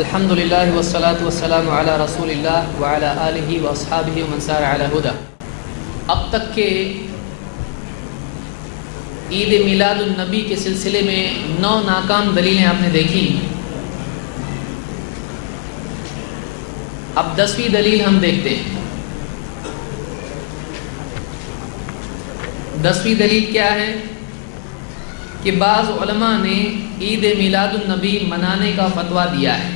الحمدللہ والصلاة والسلام علی رسول اللہ وعلی آلہ واصحابہ ومن سار علی ہدی۔ اب تک کے عید میلاد النبی کے سلسلے میں 9 ناکام دلیلیں آپ نے دیکھی۔ اب 10ویں دلیل ہم دیکھتے ہیں۔ 10ویں دلیل کیا ہے کہ بعض علماء نے عید میلاد النبی منانے کا فتویٰ دیا ہے۔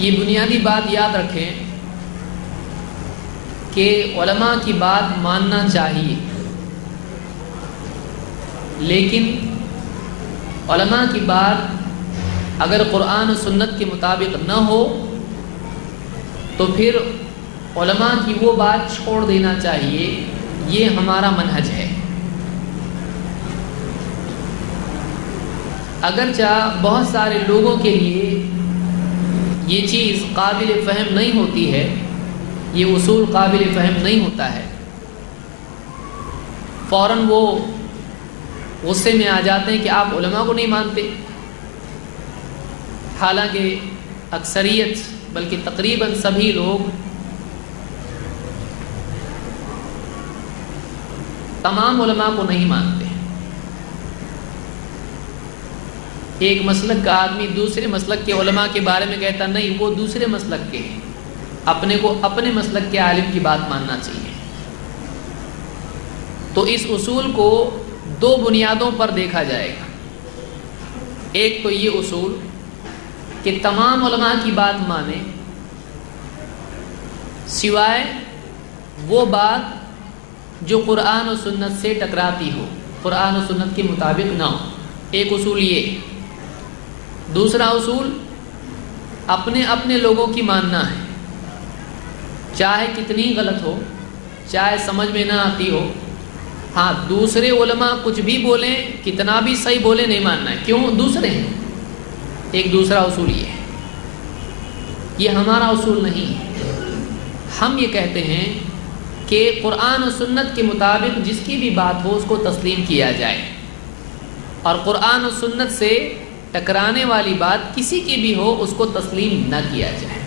یہ بنیادی بات یاد رکھیں کہ علماء کی بات ماننا چاہیے، لیکن علماء کی بات اگر قرآن و سنت کے مطابق نہ ہو تو پھر علماء کی وہ بات چھوڑ دینا چاہیے۔ یہ ہمارا منہج ہے۔ اگرچہ بہت سارے لوگوں کے لیے یہ چیز قابل فہم نہیں ہوتی ہے، یہ اصول قابل فہم نہیں ہوتا ہے، فوراً وہ غصے میں آ جاتے ہیں کہ آپ علماء کو نہیں مانتے، حالانکہ اکثریت بلکہ تقریباً سبھی لوگ تمام علماء کو نہیں مانتے۔ ایک مسلک کا آدمی دوسرے مسلک کے علماء کے بارے میں کہتا نہیں، وہ دوسرے مسلک کے ہیں، اپنے کو اپنے مسلک کے عالم کی بات ماننا چاہیے۔ تو اس اصول کو 2 بنیادوں پر دیکھا جائے گا۔ ایک تو یہ اصول کہ تمام علماء کی بات مانیں سوائے وہ بات جو قرآن و سنت سے ٹکراتی ہو، قرآن و سنت کے مطابق نہ ہو۔ ایک اصول یہ۔ دوسرا اصول اپنے اپنے لوگوں کی ماننا ہے، چاہے کتنی غلط ہو، چاہے سمجھ میں نہ آتی ہو۔ ہاں، دوسرے علماء کچھ بھی بولیں، کتنا بھی صحیح بولیں، نہیں ماننا ہے۔ کیوں؟ دوسرے ہیں۔ ایک دوسرا اصول یہ ہے۔ یہ ہمارا اصول نہیں ہے۔ ہم یہ کہتے ہیں کہ قرآن و سنت کے مطابق جس کی بھی بات ہو اس کو تسلیم کیا جائے، اور قرآن و سنت سے ٹکرانے والی بات کسی کی بھی ہو اس کو تسلیم نہ کیا جائے۔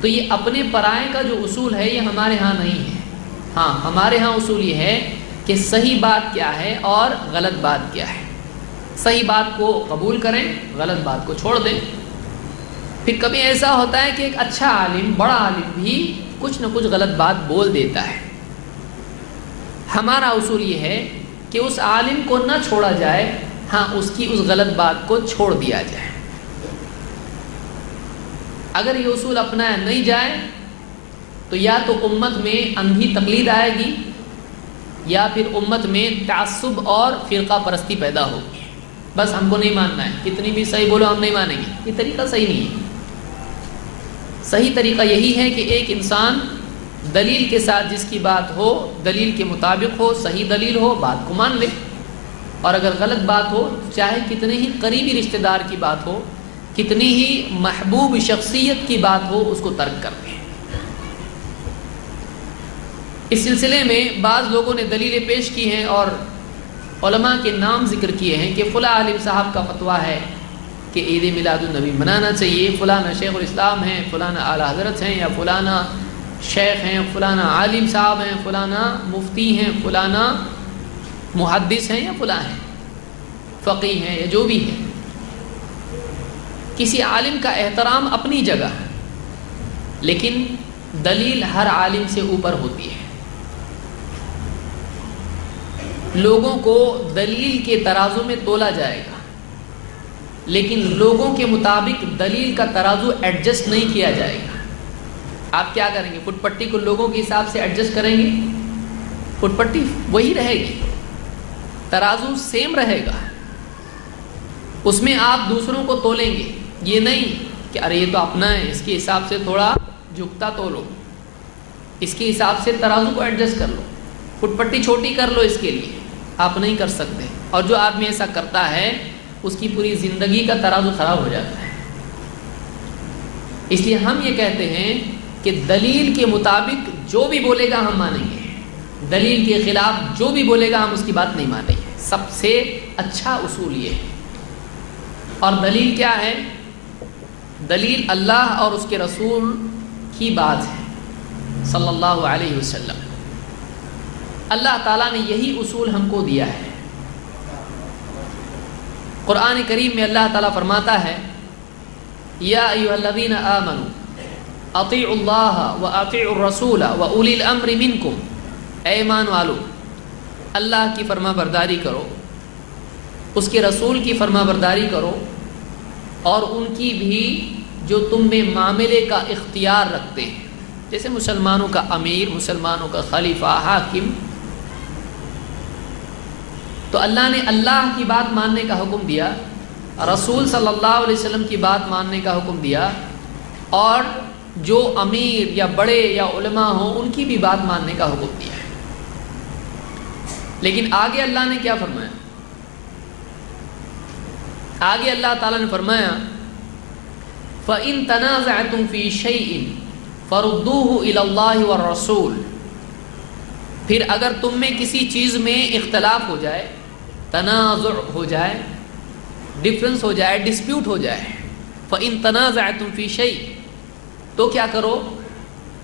تو یہ اپنے پرائے کا جو اصول ہے یہ ہمارے ہاں نہیں ہے۔ ہاں، ہمارے ہاں اصول یہ ہے کہ صحیح بات کیا ہے اور غلط بات کیا ہے۔ صحیح بات کو قبول کریں، غلط بات کو چھوڑ دیں۔ پھر کبھی ایسا ہوتا ہے کہ ایک اچھا عالم، بڑا عالم بھی کچھ نہ کچھ غلط بات بول دیتا ہے۔ ہمارا اصول یہ ہے کہ اس عالم کو نہ چھوڑا جائے، ہاں اس کی اس غلط بات کو چھوڑ دیا جائے۔ اگر یہ اصول اپنایا نہیں جائے تو یا تو امت میں اندھی تقلید آئے گی یا پھر امت میں تعصب اور فرقہ پرستی پیدا ہوگی۔ بس ہم کو نہیں ماننا ہے، کتنی بھی صحیح بولو ہم نہیں مانیں گے۔ یہ طریقہ صحیح نہیں ہے۔ صحیح طریقہ یہی ہے کہ ایک انسان دلیل کے ساتھ جس کی بات ہو، دلیل کے مطابق ہو، صحیح دلیل ہو، بات کو مان لے، اور اگر غلط بات ہو، چاہے کتنے ہی قریبی رشتہ دار کی بات ہو، کتنی ہی محبوب شخصیت کی بات ہو، اس کو ترک کر دیں۔ اس سلسلے میں بعض لوگوں نے دلیلیں پیش کی ہیں اور علماء کے نام ذکر کیے ہیں کہ فلاں عالم صاحب کا فتویٰ ہے کہ عید میلاد النبی منانا چاہیے، فلانا شیخ الاسلام ہیں، فلانا اعلیٰ حضرت ہیں، یا فلانا شیخ ہیں، فلانا عالم صاحب ہیں، فلانا مفتی ہیں، فلانا محدث ہیں، یا فلاں ہیں، فقیہ ہیں، یا جو بھی ہے۔ کسی عالم کا احترام اپنی جگہ ہے، لیکن دلیل ہر عالم سے اوپر ہوتی ہے۔ لوگوں کو دلیل کے ترازو میں تولا جائے گا، لیکن لوگوں کے مطابق دلیل کا ترازو ایڈجسٹ نہیں کیا جائے گا۔ آپ کیا کریں گے؟ فٹ پٹی کو لوگوں کے حساب سے ایڈجسٹ کریں گے؟ فٹ پٹی وہی رہے گی، ترازو سیم رہے گا، اس میں آپ دوسروں کو تولیں گے۔ یہ نہیں کہ ارے یہ تو اپنا ہے، اس کے حساب سے تھوڑا جھکتا تولو، اس کے حساب سے ترازو کو ایڈجسٹ کر لو، فٹ پٹی چھوٹی کر لو، اس کے لیے آپ نہیں کر سکتے۔ اور جو آدمی ایسا کرتا ہے اس کی پوری زندگی کا ترازو خراب ہو جاتا ہے۔ اس لیے ہم یہ کہتے ہیں کہ دلیل کے مطابق جو بھی بولے گا ہم مانیں گے، دلیل کے خلاف جو بھی بولے گا ہم اس کی بات نہیں مانیں گے. سب سے اچھا اصول یہ ہے. اور دلیل کیا ہے؟ دلیل اللہ اور اس کے رسول کی بات ہے صلی اللہ علیہ وسلم. اللہ تعالیٰ نے یہی اصول ہم کو دیا ہے. قرآن کریم میں اللہ تعالیٰ فرماتا ہے یا ایھا الذین آمنوا اطیعوا اللہ واطیعوا الرسول واولی الامر منکم. اے ایمان والو، اللہ کی فرما برداری کرو، اس کے رسول کی فرما برداری کرو، اور ان کی بھی جو تم میں معاملے کا اختیار رکھتے ہیں، جیسے مسلمانوں کا امیر، مسلمانوں کا خلیفہ، حاکم. تو اللہ نے اللہ کی بات ماننے کا حکم دیا، رسول صلی اللہ علیہ وسلم کی بات ماننے کا حکم دیا، اور جو امیر یا بڑے یا علماء ہوں ان کی بھی بات ماننے کا حکم دیا ہے. لیکن آگے اللہ نے کیا فرمایا؟ آگے اللہ تعالیٰ نے فرمایا فَإِن تَنَازَعْتُمْ فِي شَيْءٍ فَرُدُّوهُ إِلَى اللَّهِ وَالرَّسُولِ. پھر اگر تم میں کسی چیز میں اختلاف ہو جائے، تنازع ہو جائے، ڈفرنس ہو جائے، ڈسپیوٹ ہو جائے، فَإِن تَنَازَعْتُمْ فِي شَيْءٍ تو کیا کرو؟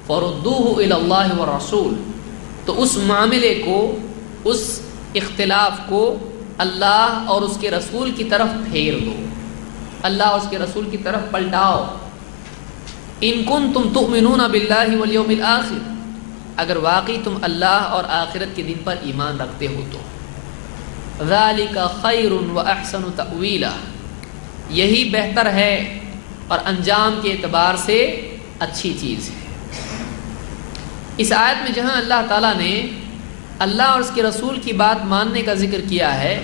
فَرُدُّوهُ إِلَى اللَّهِ وَالرَّسُولِ. تو اس معاملے کو، اس اختلاف کو اللہ اور اس کے رسول کی طرف پھیر دو، اللہ اور اس کے رسول کی طرف پلٹاؤ. ان کنتم تؤمنون باللہ والیوم الآخر، اگر واقعی تم اللہ اور آخرت کے دن پر ایمان رکھتے ہو تو. ذالک خیر واحسن تأویلا، یہی بہتر ہے اور انجام کے اعتبار سے اچھی چیز ہے. اس آیت میں جہاں اللہ تعالیٰ نے اللہ اور اس کے رسول کی بات ماننے کا ذکر کیا ہے،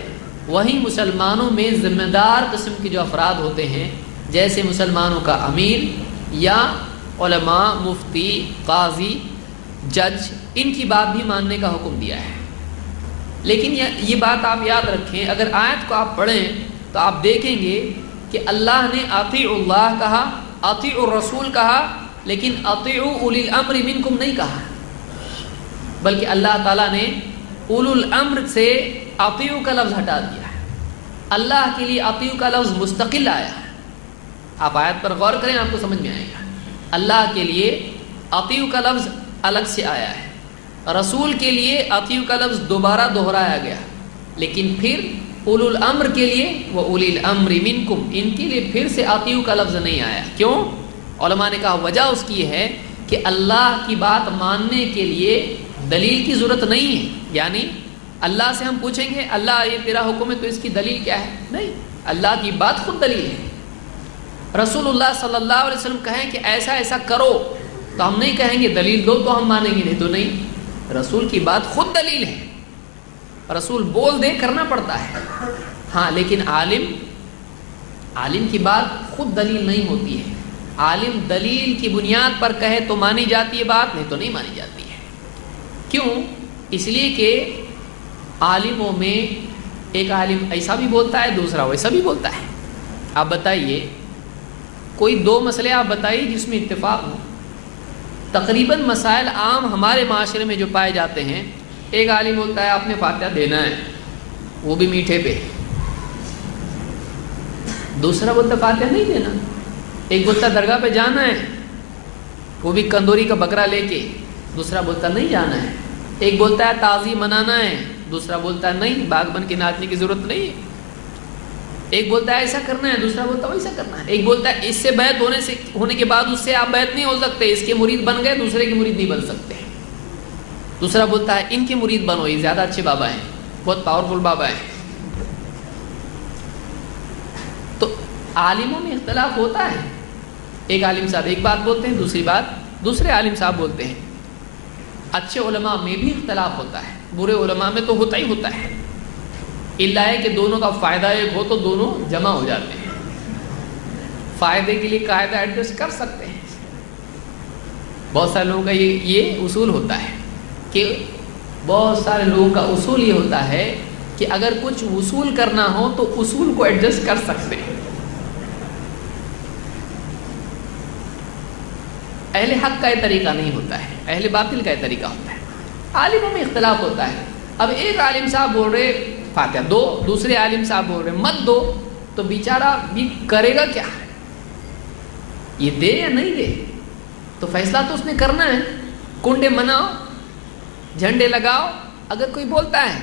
وہیں مسلمانوں میں ذمہ دار قسم کے جو افراد ہوتے ہیں، جیسے مسلمانوں کا امیر یا علماء، مفتی، قاضی، جج، ان کی بات بھی ماننے کا حکم دیا ہے. لیکن یہ بات آپ یاد رکھیں، اگر آیت کو آپ پڑھیں تو آپ دیکھیں گے کہ اللہ نے اطیعوا اللہ کہا، اطیعوا الرسول کہا، لیکن اطیعوا اولی الامر منکم نہیں کہا، بلکہ اللہ تعالیٰ نے اولو الامر سے اطیعوا کا لفظ ہٹا دیا ہے. اللہ کے لیے اطیعوا کا لفظ مستقل آیا ہے. آپ آیت پر غور کریں، آپ کو سمجھ میں آئے گا. اللہ کے لیے اطیعوا کا لفظ الگ سے آیا ہے، رسول کے لیے اطیعوا کا لفظ دوبارہ دہرایا گیا، لیکن پھر اولو الامر کے لیے وَأُولِي الْأَمْرِ مِنْكُمْ، ان کے لیے پھر سے اطیعوا کا لفظ نہیں آیا. کیوں؟ علماء نے کہا وجہ اس کی ہے کہ اللہ کی بات ماننے کے لیے دلیل کی ضرورت نہیں ہے. یعنی اللہ سے ہم پوچھیں گے اللہ یہ تیرا حکم ہے تو اس کی دلیل کیا ہے؟ نہیں، اللہ کی بات خود دلیل ہے. رسول اللہ صلی اللہ علیہ وسلم کہیں کہ ایسا ایسا کرو تو ہم نہیں کہیں گے دلیل دو تو ہم مانیں گے، نہیں تو نہیں. رسول کی بات خود دلیل ہے، رسول بول دے کرنا پڑتا ہے. ہاں لیکن عالم کی بات خود دلیل نہیں ہوتی ہے. عالم دلیل کی بنیاد پر کہے تو مانی جاتی ہے بات، نہیں تو نہیں مانی جاتی ہے. کیوں؟ اس لیے کہ عالموں میں ایک عالم ایسا بھی بولتا ہے، دوسرا ویسا بھی بولتا ہے. آپ بتائیے کوئی دو مسئلے آپ بتائیے جس میں اتفاق ہو. تقریباً مسائل عام ہمارے معاشرے میں جو پائے جاتے ہیں، ایک عالم بولتا ہے آپ نے فاتحہ دینا ہے، وہ بھی میٹھے پہ، دوسرا بولتا فاتحہ نہیں دینا. ایک بولتا درگاہ پہ جانا ہے، وہ بھی کندوری کا بکرا لے کے، دوسرا بولتا نہیں جانا ہے. ایک بولتا ہے تعظیم منانا ہے، دوسرا بولتا ہے نہیں، باغ بن کے ناچنے کی ضرورت نہیں ہے. ایک بولتا ہے ایسا کرنا ہے، دوسرا بولتا ہے ویسا کرنا ہے. ایک بولتا ہے اس سے بیعت ہونے کے بعد اس سے آپ بیعت نہیں ہو سکتے، اس کے مرید بن گئے دوسرے کے مرید نہیں بن سکتے. دوسرا بولتا ہے ان کے مرید بنو، یہ زیادہ اچھے بابا ہیں، بہت پاورفل بابا ہیں. تو عالموں میں اختلاف ہوتا ہے. ایک عالم صاحب ایک بات بولتے ہیں، دوسری بات دوسرے عالم صاحب بولتے ہیں. اچھے علماء میں بھی اختلاف ہوتا ہے، برے علماء میں تو ہوتا ہی ہوتا ہے. اللہ ہے کہ دونوں کا فائدہ ایک ہو تو دونوں جمع ہو جاتے ہیں. فائدے کے لیے قاعدہ ایڈجسٹ کر سکتے ہیں. بہت سارے لوگوں کا یہ اصول ہوتا ہے کہ بہت سارے لوگوں کا اصول یہ ہوتا ہے کہ اگر کچھ وصول کرنا ہو تو اصول کو ایڈجسٹ کر سکتے ہیں. اہل حق کا یہ طریقہ نہیں ہوتا ہے، اہل باطل کا یہ طریقہ ہوتا ہے. عالموں میں اختلاف ہوتا ہے. اب ایک عالم صاحب بول رہے فاتحہ دو, دوسرے عالم صاحب بول رہے مت دو, تو بیچارہ بھی کرے گا کیا؟ یہ دے یا نہیں دے؟ تو فیصلہ تو اس نے کرنا ہے. کنڈے مناؤ, جھنڈے لگاؤ. اگر کوئی بولتا ہے,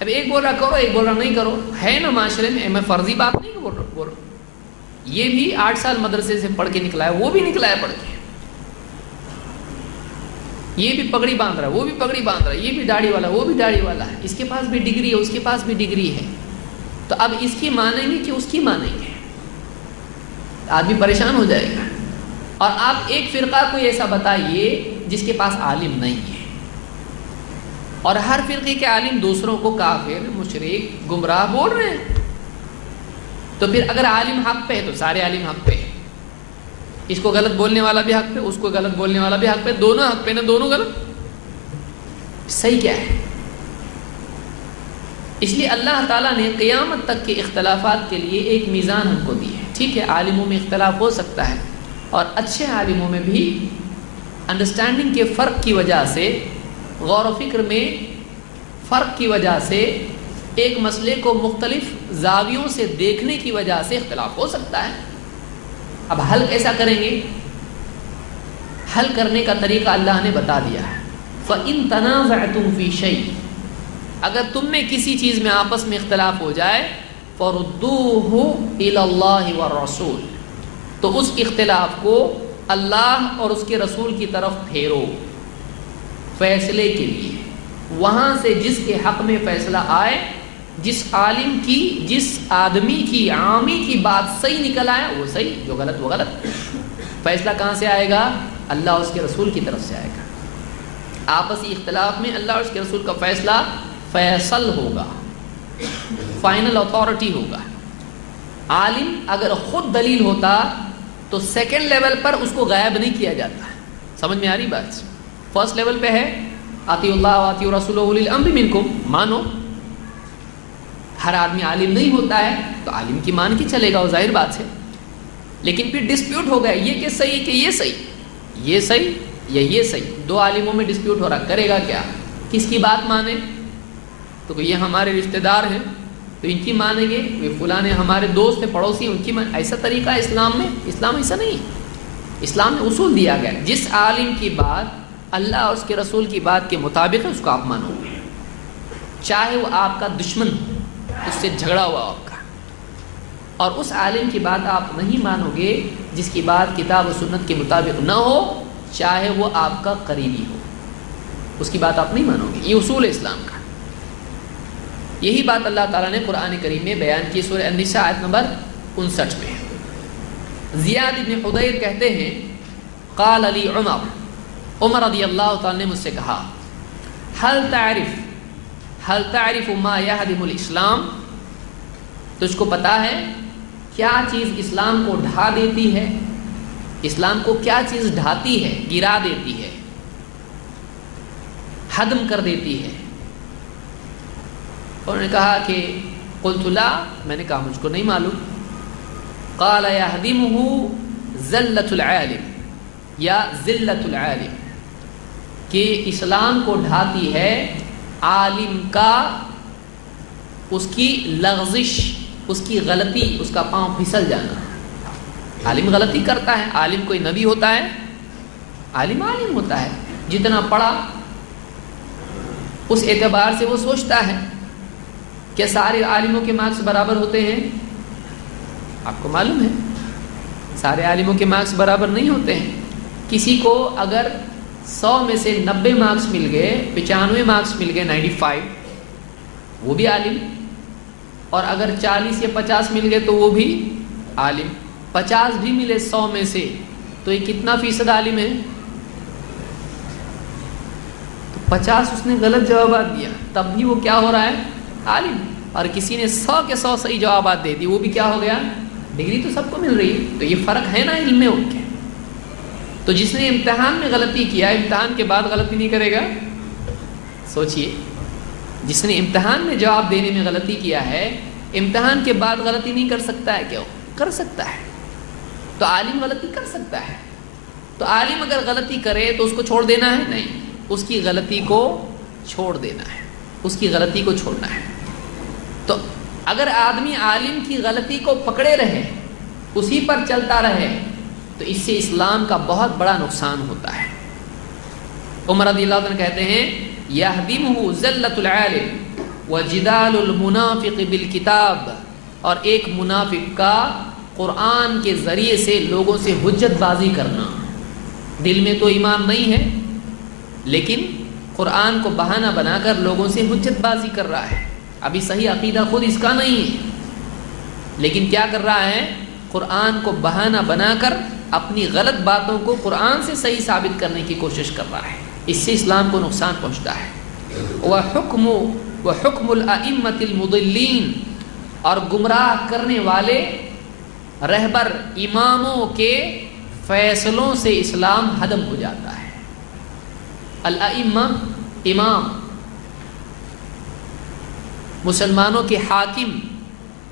اب ایک بول رہا کرو, ایک بول رہا نہیں کرو, ہے نا معاشرے میں فرضی بات نہیں بول رہا. یہ بھی 8 سال مدرسے سے پڑھ کے نکلا ہے, وہ بھی نکلا ہے پڑھ کے, یہ بھی پگڑی باندھ رہا ہے, وہ بھی پگڑی باندھ رہا ہے, یہ بھی داڑھی والا, وہ بھی داڑھی والا ہے, اس کے پاس بھی ڈگری ہے, اس کے پاس بھی ڈگری ہے. تو اب اس کی مانیں گے کہ اس کی مانیں گے؟ آدمی پریشان ہو جائے گا. اور آپ ایک فرقہ کو ایسا بتائیے جس کے پاس عالم نہیں ہے, اور ہر فرقے کے عالم دوسروں کو کافر, مشرک, گمراہ بول رہے ہیں. تو پھر اگر عالم حق پہ ہے تو سارے عالم حق پہ ہے. اس کو غلط بولنے والا بھی حق پہ, اس کو غلط بولنے والا بھی حق پہ, دونوں حق پہ, نہ دونوں غلط. صحیح کیا ہے؟ اس لیے اللہ تعالیٰ نے قیامت تک کے اختلافات کے لیے ایک میزان ہم کو دی ہے. ٹھیک ہے, عالموں میں اختلاف ہو سکتا ہے, اور اچھے عالموں میں بھی انڈرسٹینڈنگ کے فرق کی وجہ سے, غور و فکر میں فرق کی وجہ سے, ایک مسئلے کو مختلف زاویوں سے دیکھنے کی وجہ سے اختلاف ہو سکتا ہے. اب حل کیسا کریں گے؟ حل کرنے کا طریقہ اللہ نے بتا دیا ہے. فَإِن تَنَازَعْتُمْ فِي شَيْءٍ, اگر تم میں کسی چیز میں آپس میں اختلاف ہو جائے, فَرُدُّوهُ إِلَى اللَّهِ وَالرَّسُولِ, تو اس اختلاف کو اللہ اور اس کے رسول کی طرف پھیرو فیصلے کے لیے. وہاں سے جس کے حق میں فیصلہ آئے, جس عالم کی, جس آدمی کی, عامی کی بات صحیح نکل آئے وہ صحیح, جو غلط وہ غلط. فیصلہ کہاں سے آئے گا؟ اللہ اور اس کے رسول کی طرف سے آئے گا. آپسی اختلاف میں اللہ اور اس کے رسول کا فیصلہ فیصل ہوگا, فائنل اتھارٹی ہوگا. عالم اگر خود دلیل ہوتا تو سیکنڈ لیول پر اس کو غائب نہیں کیا جاتا. سمجھ میں آ رہی بات؟ فرسٹ لیول پہ ہے اطیعوا اللہ واطیعوا الرسول واولی الامر منکم, مانو. ہر آدمی عالم نہیں ہوتا ہے تو عالم کی مان کے چلے گا, وہ ظاہر بات ہے. لیکن پھر ڈسپیوٹ ہو گیا, یہ کہ صحیح کہ یہ صحیح, یہ صحیح یا یہ صحیح, دو عالموں میں ڈسپیوٹ ہو رہا, کرے گا کیا؟ کس کی بات مانے؟ تو یہ ہمارے رشتہ دار ہیں تو ان کی مانیں گے, یہ فلاں ہمارے دوست ہیں, پڑوسی ہیں, ان کی مان. ایسا طریقہ ہے اسلام میں؟ اسلام ایسا نہیں. اسلام میں اصول دیا گیا, جس عالم کی بات اللہ اور اس کے رسول کی بات کے مطابق ہے اس کو آپ مانو گے, چاہے وہ آپ کا دشمن ہو, اس سے جھگڑا ہوا آپ کا. اور اس عالم کی بات آپ نہیں مانو گے جس کی بات کتاب و سنت کے مطابق نہ ہو, چاہے وہ آپ کا قریبی ہو, اس کی بات آپ نہیں مانو گے. یہ اصول ہے اسلام کا. یہی بات اللہ تعالیٰ نے قرآن کریم میں بیان کی سورہ النساء آیت نمبر 59 میں. زیاد بن حدیر کہتے ہیں قال علی عمر, عمر رضی اللہ تعالیٰ نے مجھ سے کہا, هل تعرف ما يهدم الاسلام, تجھ کو پتا ہے کیا چیز اسلام کو ڈھا دیتی ہے؟ اسلام کو کیا چیز ڈھاتی ہے, گرا دیتی ہے, ہدم کر دیتی ہے؟ انہوں نے کہا کہ قلت لا, میں نے کہا مجھ کو نہیں معلوم. قال يهدمه ذلة العالم یا ذلت العالم, کہ اسلام کو ڈھاتی ہے عالم کا, اس کی لغزش, اس کی غلطی, اس کا پاؤں پھسل جانا. عالم غلطی کرتا ہے, عالم کوئی نبی ہوتا ہے؟ عالم عالم ہوتا ہے, جتنا پڑھا اس اعتبار سے وہ سوچتا ہے کہ سارے عالموں کے مارکس برابر ہوتے ہیں. آپ کو معلوم ہے سارے عالموں کے مارکس برابر نہیں ہوتے ہیں. کسی کو اگر 100 میں سے 90 مارکس مل گئے, 95 مارکس مل گئے, 95, وہ بھی عالم. اور اگر 40 یا 50 مل گئے تو وہ بھی عالم. 50 بھی ملے 100 میں سے تو یہ کتنا فیصد عالم ہے؟ تو 50 اس نے غلط جوابات دیا, تب بھی وہ کیا ہو رہا ہے؟ عالم. اور کسی نے 100 کے 100 صحیح جوابات دے دی, وہ بھی کیا ہو گیا؟ ڈگری تو سب کو مل رہی ہے. تو یہ فرق ہے نا علم میں ان کے. تو جس نے امتحان میں غلطی کیا, امتحان کے بعد غلطی نہیں کرے گا؟ سوچئے, جس نے امتحان میں جواب دینے میں غلطی کیا ہے, امتحان کے بعد غلطی نہیں کر سکتا ہے؟ کیوں کر سکتا ہے. تو عالم غلطی کر سکتا ہے. تو عالم اگر غلطی کرے تو اس کو چھوڑ دینا ہے؟ نہیں, اس کی غلطی کو چھوڑ دینا ہے، اس کی غلطی کو چھوڑنا ہے۔ تو اگر آدمی عالم کی غلطی کو پکڑے رہے، اسی پر چلتا رہے، تو اس سے اسلام کا بہت بڑا نقصان ہوتا ہے۔ عمر رضی اللہ عنہ کہتے ہیں یہدمہ ذلۃ العالم وجدال المنافق بالکتاب، اور ایک منافق کا قرآن کے ذریعے سے لوگوں سے حجت بازی کرنا، دل میں تو ایمان نہیں ہے لیکن قرآن کو بہانہ بنا کر لوگوں سے حجت بازی کر رہا ہے، ابھی صحیح عقیدہ خود اس کا نہیں ہے، لیکن کیا کر رہا ہے، قرآن کو بہانہ بنا کر اپنی غلط باتوں کو قرآن سے صحیح ثابت کرنے کی کوشش کر رہا ہے، اس سے اسلام کو نقصان پہنچتا ہے۔ وحکم الائمۃ المضلین، اور گمراہ کرنے والے رہبر اماموں کے فیصلوں سے اسلام ہدم ہو جاتا ہے۔ الائمہ امام، مسلمانوں کے حاکم،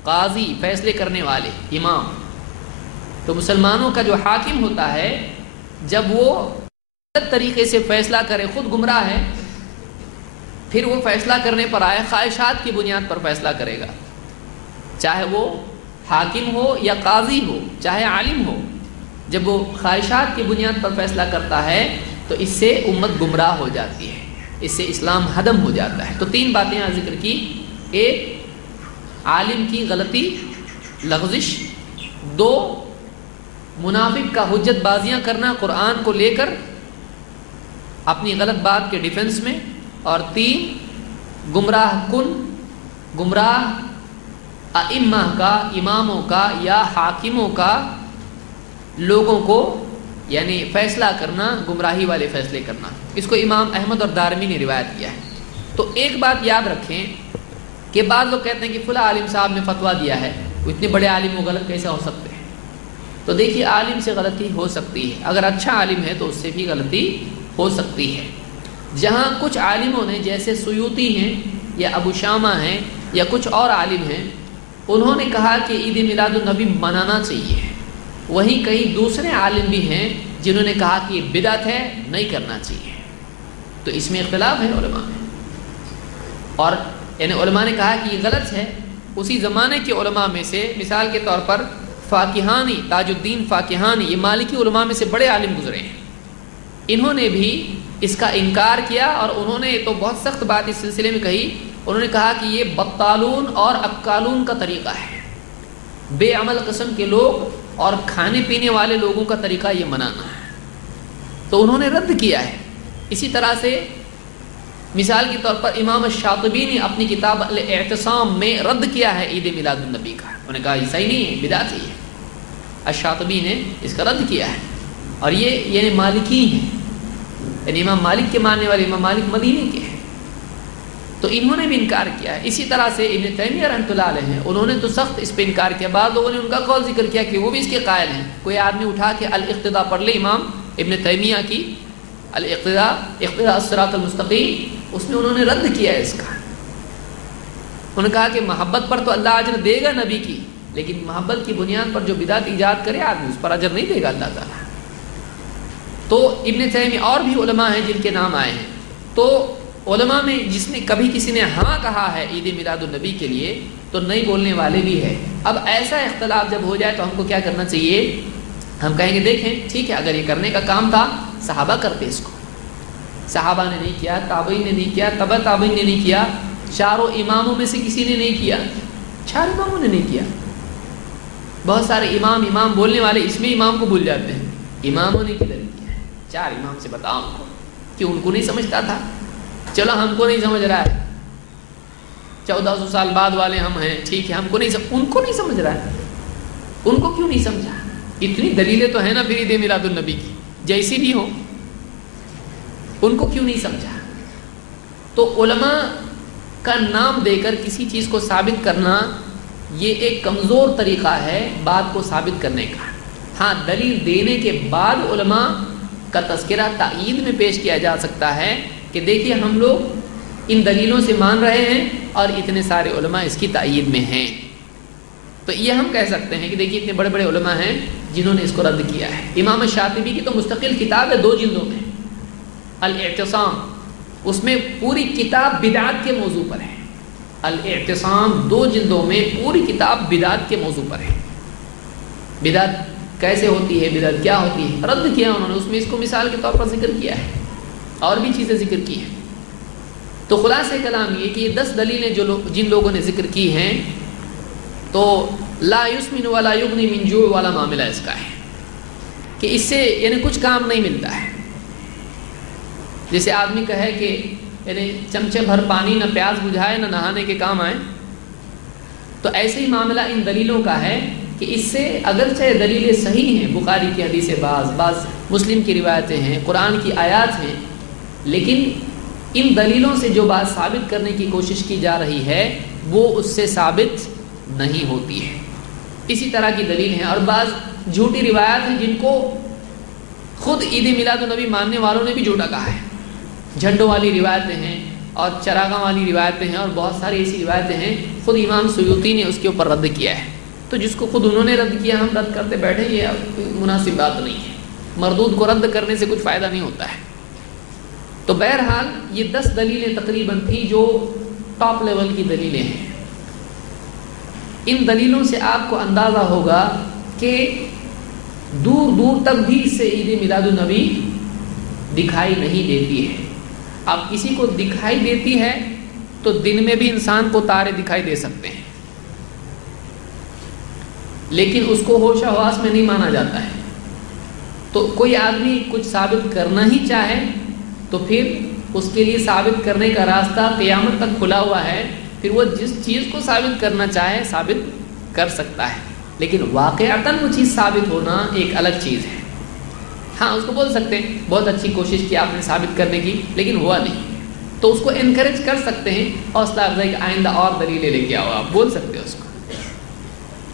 قاضی، فیصلے کرنے والے امام۔ تو مسلمانوں کا جو حاکم ہوتا ہے، جب وہ غلط طریقے سے فیصلہ کرے، خود گمراہ ہے، پھر وہ فیصلہ کرنے پر آئے، خواہشات کی بنیاد پر فیصلہ کرے گا، چاہے وہ حاکم ہو یا قاضی ہو، چاہے عالم ہو، جب وہ خواہشات کی بنیاد پر فیصلہ کرتا ہے تو اس سے امت گمراہ ہو جاتی ہے، اس سے اسلام ہدم ہو جاتا ہے۔ تو تین باتیں یہاں ذکر کی، ایک عالم کی غلطی، لغزش، دو منافق کا حجت بازیاں کرنا قرآن کو لے کر اپنی غلط بات کے ڈیفنس میں، اور تین گمراہ ائمہ کا، اماموں کا یا حاکموں کا لوگوں کو یعنی فیصلہ کرنا، گمراہی والے فیصلے کرنا۔ اس کو امام احمد اور دارمی نے روایت کیا ہے۔ تو ایک بات یاد رکھیں کہ بعض لوگ کہتے ہیں کہ فلاں عالم صاحب نے فتویٰ دیا ہے، وہ اتنے بڑے عالم وہ غلط کیسے ہو سکتے ہیں؟ تو دیکھیے عالم سے غلطی ہو سکتی ہے، اگر اچھا عالم ہے تو اس سے بھی غلطی ہو سکتی ہے۔ جہاں کچھ عالموں نے، جیسے سیوطی ہیں یا ابو شامہ ہیں یا کچھ اور عالم ہیں، انہوں نے کہا کہ عید میلاد النبی منانا چاہیے، وہیں کئی دوسرے عالم بھی ہیں جنہوں نے کہا کہ یہ بدعت ہے، نہیں کرنا چاہیے۔ تو اس میں اختلاف ہے علماء میں، اور یعنی علماء نے کہا کہ یہ غلط ہے۔ اسی زمانے کے علماء میں سے مثال کے طور پر فاقہانی، تاج الدین فاقہانی، یہ مالکی علماء میں سے بڑے عالم گزرے ہیں، انہوں نے بھی اس کا انکار کیا، اور انہوں نے تو بہت سخت بات اس سلسلے میں کہی۔ انہوں نے کہا کہ یہ بطالون اور اکالون کا طریقہ ہے، بے عمل قسم کے لوگ اور کھانے پینے والے لوگوں کا طریقہ یہ منانا ہے، تو انہوں نے رد کیا ہے۔ اسی طرح سے مثال کے طور پر امام الشاطبی نے اپنی کتاب الاعتصام میں رد کیا ہے عید میلاد النبی کا، انہوں نے کہا یہ صحیح نہیں ہے، بدعت ہے۔ الشاطبی نے اس کا رد کیا ہے، اور یہ یعنی مالکی ہیں، یعنی امام مالک کے ماننے والے، امام مالک مدینے کے ہیں، تو انہوں نے بھی انکار کیا ہے۔ اسی طرح سے ابن تیمیہ رحمۃ اللہ علیہ ہیں، انہوں نے تو سخت اس پہ انکار کیا، بعض لوگوں نے ان کا قول ذکر کیا کہ وہ بھی اس کے قائل ہیں۔ کوئی آدمی اٹھا کے الاقتداء پڑھ لے امام ابن تیمیہ کی، الاقتداء، اقتداء الصراط المستقیم، اس میں انہوں نے رد کیا ہے اس کا۔ انہوں نے کہا کہ محبت پر تو اللہ اجر دے گا نبی کی، لیکن محبت کی بنیاد پر جو بدعت ایجاد کرے آدمی، اس پر اجر نہیں دے گا اللہ تعالیٰ۔ تو ابن تیمیہ اور بھی علماء ہیں جن کے نام آئے ہیں۔ تو علماء میں جس نے کبھی کسی نے ہاں کہا ہے عید میلاد النبی کے لیے، تو نہیں بولنے والے بھی ہیں۔ اب ایسا اختلاف جب ہو جائے تو ہم کو کیا کرنا چاہیے؟ ہم کہیں گے دیکھیں ٹھیک ہے، اگر یہ کرنے کا کام تھا صحابہ کرتے اس کو، صحابہ نے نہیں کیا، تابعین نے نہیں کیا، تبع تابعین نے نہیں کیا، چاروں اماموں میں سے کسی نے نہیں کیا، چار اماموں نے نہیں کیا۔ بہت سارے امام بولنے والے اس میں امام کو بھول جاتے ہیں، اماموں نے کدھر کیا ہے؟ چار امام سے بتاؤ ہم کو، کہ ان کو نہیں سمجھتا تھا؟ چلو ہم کو نہیں سمجھ رہا ہے، 1400 سال بعد والے ہم ہیں، ٹھیک ہے، ہم کو نہیں ان کو نہیں سمجھ رہا ہے، ان کو کیوں نہیں سمجھا؟ اتنی دلیلیں تو ہیں نا پھر عید میلاد النبی کی، جیسی بھی ہو، ان کو کیوں نہیں سمجھا؟ تو علماء کا نام دے کر کسی چیز کو ثابت کرنا یہ ایک کمزور طریقہ ہے بات کو ثابت کرنے کا۔ ہاں، دلیل دینے کے بعد علماء کا تذکرہ تائید میں پیش کیا جا سکتا ہے کہ دیکھیے ہم لوگ ان دلیلوں سے مان رہے ہیں اور اتنے سارے علماء اس کی تائید میں ہیں، تو یہ ہم کہہ سکتے ہیں کہ دیکھیے اتنے بڑے بڑے علماء ہیں جنہوں نے اس کو رد کیا ہے۔ امام شاطبی کی تو مستقل کتاب ہے 2 جلدوں میں، الاعتصام، اس میں پوری کتاب بدعت کے موضوع پر ہے. الاعتصام 2 جلدوں میں پوری کتاب بدعت کے موضوع پر ہے. بدعت کیسے ہوتی ہے، بدعت کیا ہوتی ہے، رد کیا انہوں نے. اس میں اس کو مثال کے طور پر ذکر کیا ہے، اور بھی چیزیں ذکر کی ہیں. تو خلاصہ کلام یہ کہ یہ 10 دلیلیں جن لوگوں نے ذکر کی ہیں، تو لا یسمن ولا یغنی من جوع والا معاملہ اس کا ہے کہ اس سے یعنی کچھ کام نہیں ملتا ہے. جیسے آدمی کہے کہ یعنی چمچے بھر پانی نہ پیاس بجھائے نہ نہانے کے کام آئے، تو ایسے ہی معاملہ ان دلیلوں کا ہے کہ اس سے اگرچہ دلیلیں صحیح ہیں، بخاری کی حدیث بعض مسلم کی روایتیں ہیں، قرآن کی آیات ہیں، لیکن ان دلیلوں سے جو بات ثابت کرنے کی کوشش کی جا رہی ہے وہ اس سے ثابت نہیں ہوتی ہے. اسی طرح کی دلیل ہیں. اور بعض جھوٹی روایات ہیں جن کو خود عید میلاد النبی ماننے والوں نے بھی جھوٹا کہا ہے. جھنڈوں والی روایتیں ہیں اور چراغاں والی روایتیں ہیں، اور بہت ساری ایسی روایتیں ہیں. خود امام سیوطی نے اس کے اوپر رد کیا ہے. تو جس کو خود انہوں نے رد کیا ہم رد کرتے بیٹھے، یہ مناسب بات نہیں ہے. مردود کو رد کرنے سے کچھ فائدہ نہیں ہوتا ہے. تو بہرحال یہ 10 دلیلیں تقریباً تھیں جو ٹاپ لیول کی دلیلیں ہیں. ان دلیلوں سے آپ کو اندازہ ہوگا کہ دور دور تک بھی اس سے عید میلاد النبی دکھائی نہیں دیتی ہے. اب کسی کو دکھائی دیتی ہے تو دن میں بھی انسان کو تارے دکھائی دے سکتے ہیں، لیکن اس کو ہوش و حواس میں نہیں مانا جاتا ہے. تو کوئی آدمی کچھ ثابت کرنا ہی چاہے تو پھر اس کے لیے ثابت کرنے کا راستہ قیامت تک کھلا ہوا ہے. پھر وہ جس چیز کو ثابت کرنا چاہے ثابت کر سکتا ہے، لیکن واقعتاً وہ چیز ثابت ہونا ایک الگ چیز ہے. ہاں اس کو بول سکتے ہیں بہت اچھی کوشش کی آپ نے ثابت کرنے کی لیکن ہوا نہیں، تو اس کو انکریج کر سکتے ہیں، حوصلہ افزائی کہ آئندہ اور دلیلیں لے کے آؤ، آپ بول سکتے ہیں اس کو.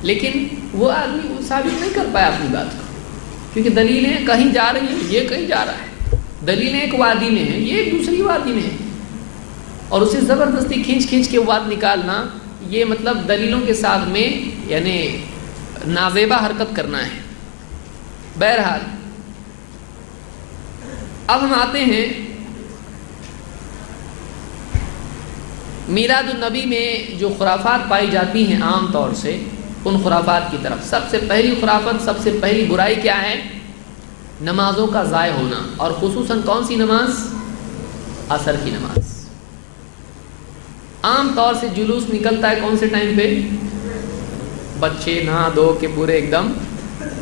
لیکن وہ آدمی ثابت نہیں کر پایا اپنی بات کو، کیونکہ دلیلیں کہیں جا رہی ہیں، یہ کہیں جا رہا ہے. دلیلیں ایک وادی میں ہیں، یہ ایک دوسری وادی میں ہے، اور اسے زبردستی کھینچ کے بات نکالنا، یہ مطلب دلیلوں کے ساتھ میں یعنی نازیبا حرکت کرنا ہے. بہرحال اب ہم آتے ہیں میلاد النبی میں جو خرافات پائی جاتی ہیں عام طور سے، ان خرافات کی طرف. سب سے پہلی خرافت، سب سے پہلی برائی کیا ہے؟ نمازوں کا ضائع ہونا، اور خصوصاً کون سی نماز؟ عصر کی نماز. عام طور سے جلوس نکلتا ہے کون سے ٹائم پہ؟ بچے نہا دھو کے پورے ایک دم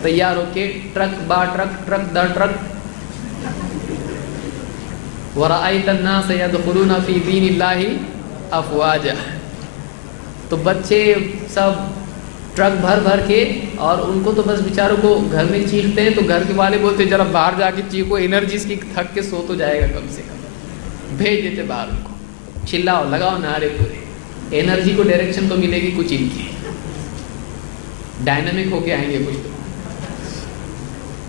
تیار ہو کے، ٹرک با ٹرک، ٹرک در ٹرک. وَرَأَيْتَ النَّاسَ يَدْخُلُونَ فِي دِينِ اللَّهِ أَفْوَاجًا. تو بچے سب ٹرک بھر کے، اور ان کو تو بس بیچاروں کو گھر میں چیختے ہیں تو گھر کے والے بولتے ذرا باہر جا کے چیخو، انرجی اس کی تھک کے سو تو جائے گا کم سے کم. بھیج دیتے باہر ان کو، چلاؤ لگاؤ نعرے پورے، انرجی کو ڈائریکشن تو ملے گی کچھ، ان کی ڈائنامک ہو کے آئیں گے کچھ.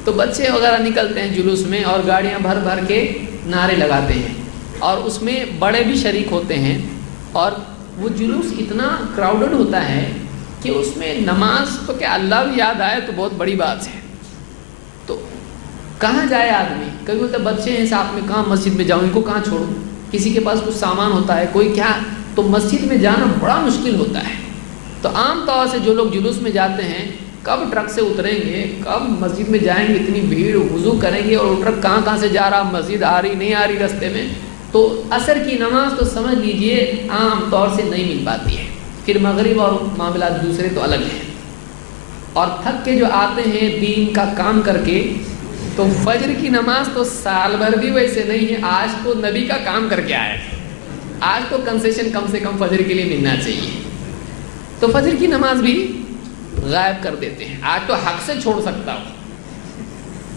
تو بچے وغیرہ نکلتے ہیں جلوس میں اور گاڑیاں بھر کے نعرے لگاتے ہیں، اور اس میں بڑے بھی شریک ہوتے ہیں، اور وہ جلوس اتنا کراؤڈڈ ہوتا ہے کہ اس میں نماز تو کیا اللہ بھی یاد آئے تو بہت بڑی بات ہے. تو کہاں جائے آدمی؟ کبھی بولتا بچے ہیں ساتھ میں، کہاں مسجد میں جاؤں، ان کو کہاں چھوڑوں؟ کسی کے پاس کچھ سامان ہوتا ہے، کوئی کیا، تو مسجد میں جانا بڑا مشکل ہوتا ہے. تو عام طور سے جو لوگ جلوس میں جاتے ہیں، کب ٹرک سے اتریں گے، کب مسجد میں جائیں گے، اتنی بھیڑ، وضو کریں گے، اور وہ ٹرک کہاں سے جا رہا، مسجد آ رہی نہیں آ رہی راستے میں. تو عصر کی نماز تو سمجھ لیجئے عام طور سے نہیں مل پاتی ہے. پھر مغرب اور معاملات دوسرے تو الگ ہیں. اور تھک کے جو آتے ہیں دین کا کام کر کے، تو فجر کی نماز تو سال بھر بھی ویسے نہیں ہے. آج تو نبی کا کام کر کے آئے، آج تو کنسیشن کم سے کم فجر کے لیے ملنا چاہیے. تو فجر کی نماز بھی غائب کر دیتے ہیں. آج تو حق سے چھوڑ سکتا ہوں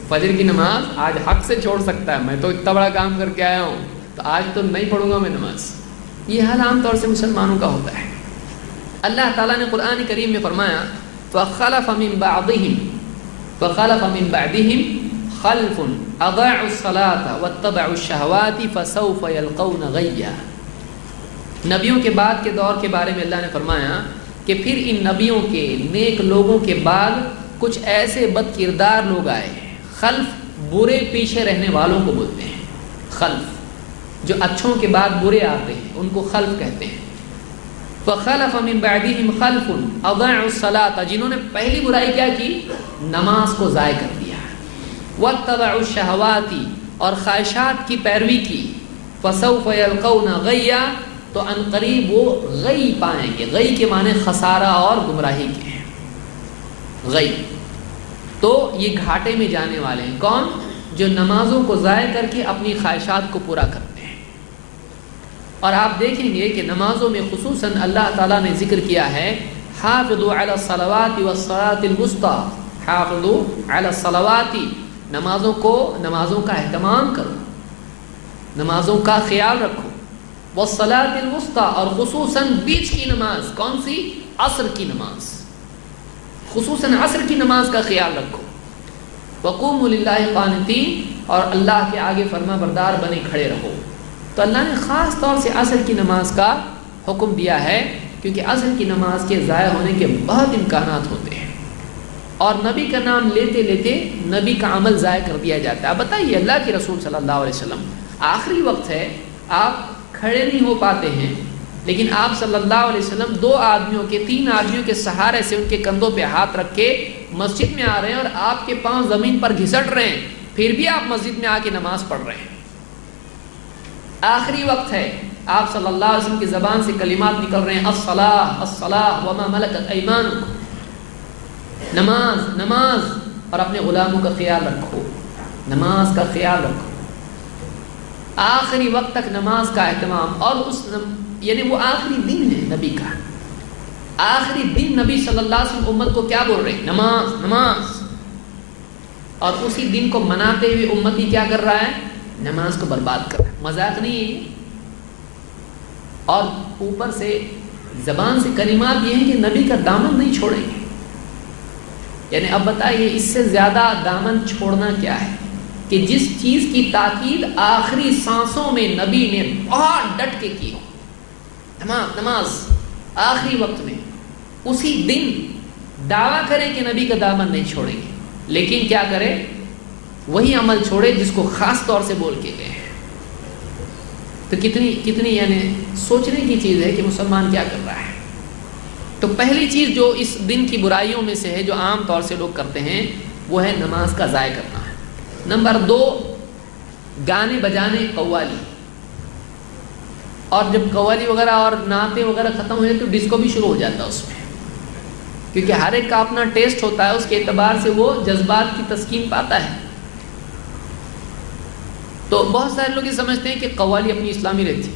فجر کی نماز، آج حق سے چھوڑ سکتا ہے، میں تو اتنا بڑا کام کر کے آیا ہوں تو آج تو نہیں پڑھوں گا میں نماز. یہ حال عام طور سے مسلمانوں کا ہوتا ہے. اللہ تعالیٰ نے قرآن کریم میں فرمایا فَخَلَفَ مِن بَعْدِهِمْ خَلْفٌ أَضَاعُوا الصَّلَاةَ وَاتَّبَعُوا الشَّهَوَاتِ فَسَوْفَ يَلْقَوْنَ غَيًّا. نبیوں کے بعد کے دور کے بارے میں اللہ نے فرمایا کہ پھر ان نبیوں کے، نیک لوگوں کے بعد کچھ ایسے بد کردار لوگ آئے. خلف برے پیچھے رہنے والوں کو بولتے ہیں. خلف جو اچھوں کے بعد برے آتے ہیں ان کو خلف کہتے ہیں. فخلف من بعدهم خلف اضاعوا الصلاة، جنہوں نے پہلی برائی کیا کی؟ نماز کو ضائع کر دیا. واتبعوا الشہوات، اور خواہشات کی پیروی کی. فسوف یلقون غیا، تو ان قریب وہ غی پائیں گے. غی کے معنی خسارہ اور گمراہی کے ہیں. غی تو یہ گھاٹے میں جانے والے ہیں. کون؟ جو نمازوں کو ضائع کر کے اپنی خواہشات کو پورا کرتے ہیں. اور آپ دیکھیں گے کہ نمازوں میں خصوصاً اللہ تعالیٰ نے ذکر کیا ہے حافظوا علی الصلوات والصلاۃ الوسطیٰ. حافظوا علی الصلوات، نمازوں کا اہتمام کرو، نمازوں کا خیال رکھو. والصلاۃ الوسطیٰ، اور خصوصاً بیچ کی نماز. کون سی؟ عصر کی نماز. خصوصاً عصر کی نماز کا خیال رکھو. وقوموا للہ قانتین، اور اللہ کے آگے فرما بردار بنے کھڑے رہو. تو اللہ نے خاص طور سے عصر کی نماز کا حکم دیا ہے، کیونکہ عصر کی نماز کے ضائع ہونے کے بہت امکانات ہوتے ہیں، اور نبی کا نام لیتے لیتے نبی کا عمل ضائع کر دیا جاتا ہے. اب بتائیے، اللہ کے رسول صلی اللہ علیہ وسلم، آخری وقت ہے، آپ کھڑے نہیں ہو پاتے ہیں، لیکن آپ صلی اللہ علیہ وسلم 3 آدمیوں کے سہارے سے ان کے کندھوں پہ ہاتھ رکھ کے مسجد میں آ رہے ہیں، اور آپ کے پاؤں زمین پر گھسٹ رہے ہیں، پھر بھی آپ مسجد میں آ کے نماز پڑھ رہے ہیں. آخری وقت ہے، آپ صلی اللہ علیہ وسلم کی زبان سے کلمات نکل رہے ہیں، الصلاۃ الصلاۃ وما ملکت ایمانکم. نماز نماز، اور اپنے غلاموں کا خیال رکھو، نماز کا خیال رکھو. آخری وقت تک نماز کا اہتمام. اور یعنی وہ آخری دن ہے نبی کا، آخری دن نبی صلی اللہ علیہ وسلم امت کو کیا بول رہے ہیں؟ نماز نماز. اور اسی دن کو مناتے ہوئے امتی کیا کر رہا ہے؟ نماز کو برباد کر رہا ہے. مذاق نہیں ہے. اور اوپر سے زبان سے کلمات یہ ہیں کہ نبی کا دامن نہیں چھوڑیں گے. یعنی اب بتائیے اس سے زیادہ دامن چھوڑنا کیا ہے کہ جس چیز کی تاکید آخری سانسوں میں نبی نے بہت ڈٹ کے کی ہو، نماز آخری وقت میں، اسی دن دعویٰ کریں کہ نبی کا دامن نہیں چھوڑیں گے، لیکن کیا کرے؟ وہی عمل چھوڑے جس کو خاص طور سے بول کے گئے ہیں. تو کتنی یعنی سوچنے کی چیز ہے کہ مسلمان کیا کر رہا ہے. تو پہلی چیز جو اس دن کی برائیوں میں سے ہے، جو عام طور سے لوگ کرتے ہیں، وہ ہے نماز کا ضائع کرنا ہے. نمبر 2، گانے بجانے، قوالی. اور جب قوالی وغیرہ اور نعتیں وغیرہ ختم ہو جائے تو ڈسکو بھی شروع ہو جاتا ہے اس میں، کیونکہ ہر ایک کا اپنا ٹیسٹ ہوتا ہے، اس کے اعتبار سے وہ جذبات کی تسکین پاتا ہے. تو بہت سارے لوگ یہ سمجھتے ہیں کہ قوالی اپنی اسلامی رہتی.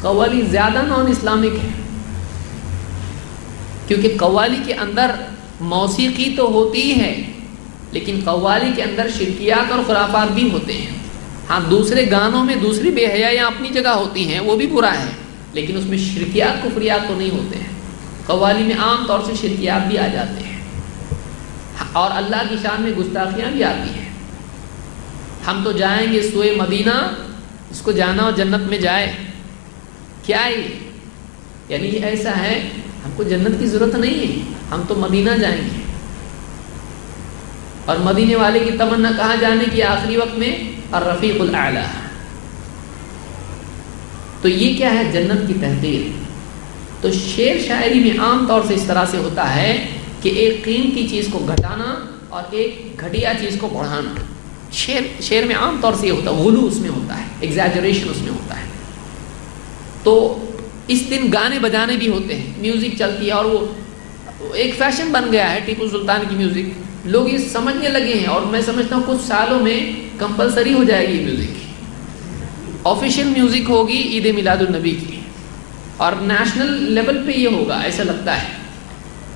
قوالی زیادہ نان اسلامک ہے، کیونکہ قوالی کے اندر موسیقی تو ہوتی ہی ہے، لیکن قوالی کے اندر شرکیات اور خرافات بھی ہوتے ہیں. ہاں، دوسرے گانوں میں دوسری بے حیائیاں اپنی جگہ ہوتی ہیں، وہ بھی برا ہے، لیکن اس میں شرکیات کفریات تو نہیں ہوتے ہیں. قوالی میں عام طور سے شرکیات بھی آ جاتے ہیں، اور اللہ کی شان میں گستاخیاں بھی آتی ہیں. ہم تو جائیں گے سوئے مدینہ، اس کو جانا اور جنت میں جائے، کیا یہ؟ یعنی یہ ایسا ہے، ہم کو جنت کی ضرورت نہیں ہے، ہم تو مدینہ جائیں گے. اور مدینے والے کی تمنا کہاں جانے کی آخری وقت میں؟ الرفیق الاعلیٰ. تو یہ کیا ہے؟ جنت کی تحقیر. تو شعر شاعری میں عام طور سے اس طرح سے ہوتا ہے کہ ایک قیمتی چیز کو گھٹانا اور ایک گھٹیا چیز کو بڑھانا. شعر میں عام طور سے یہ ہوتا ہے، غلو اس میں ہوتا ہے، ایگزیجریشن اس میں ہوتا ہے. تو اس دن گانے بجانے بھی ہوتے ہیں، میوزک چلتی ہے، اور وہ ایک فیشن بن گیا ہے ٹیپو سلطان کی میوزک. لوگ یہ سمجھنے لگے ہیں، اور میں سمجھتا ہوں کچھ سالوں میں کمپلسری ہو جائے گی یہ میوزک. آفیشیل میوزک ہوگی عید میلاد النبی کی، اور نیشنل لیول پہ یہ ہوگا. ایسا لگتا ہے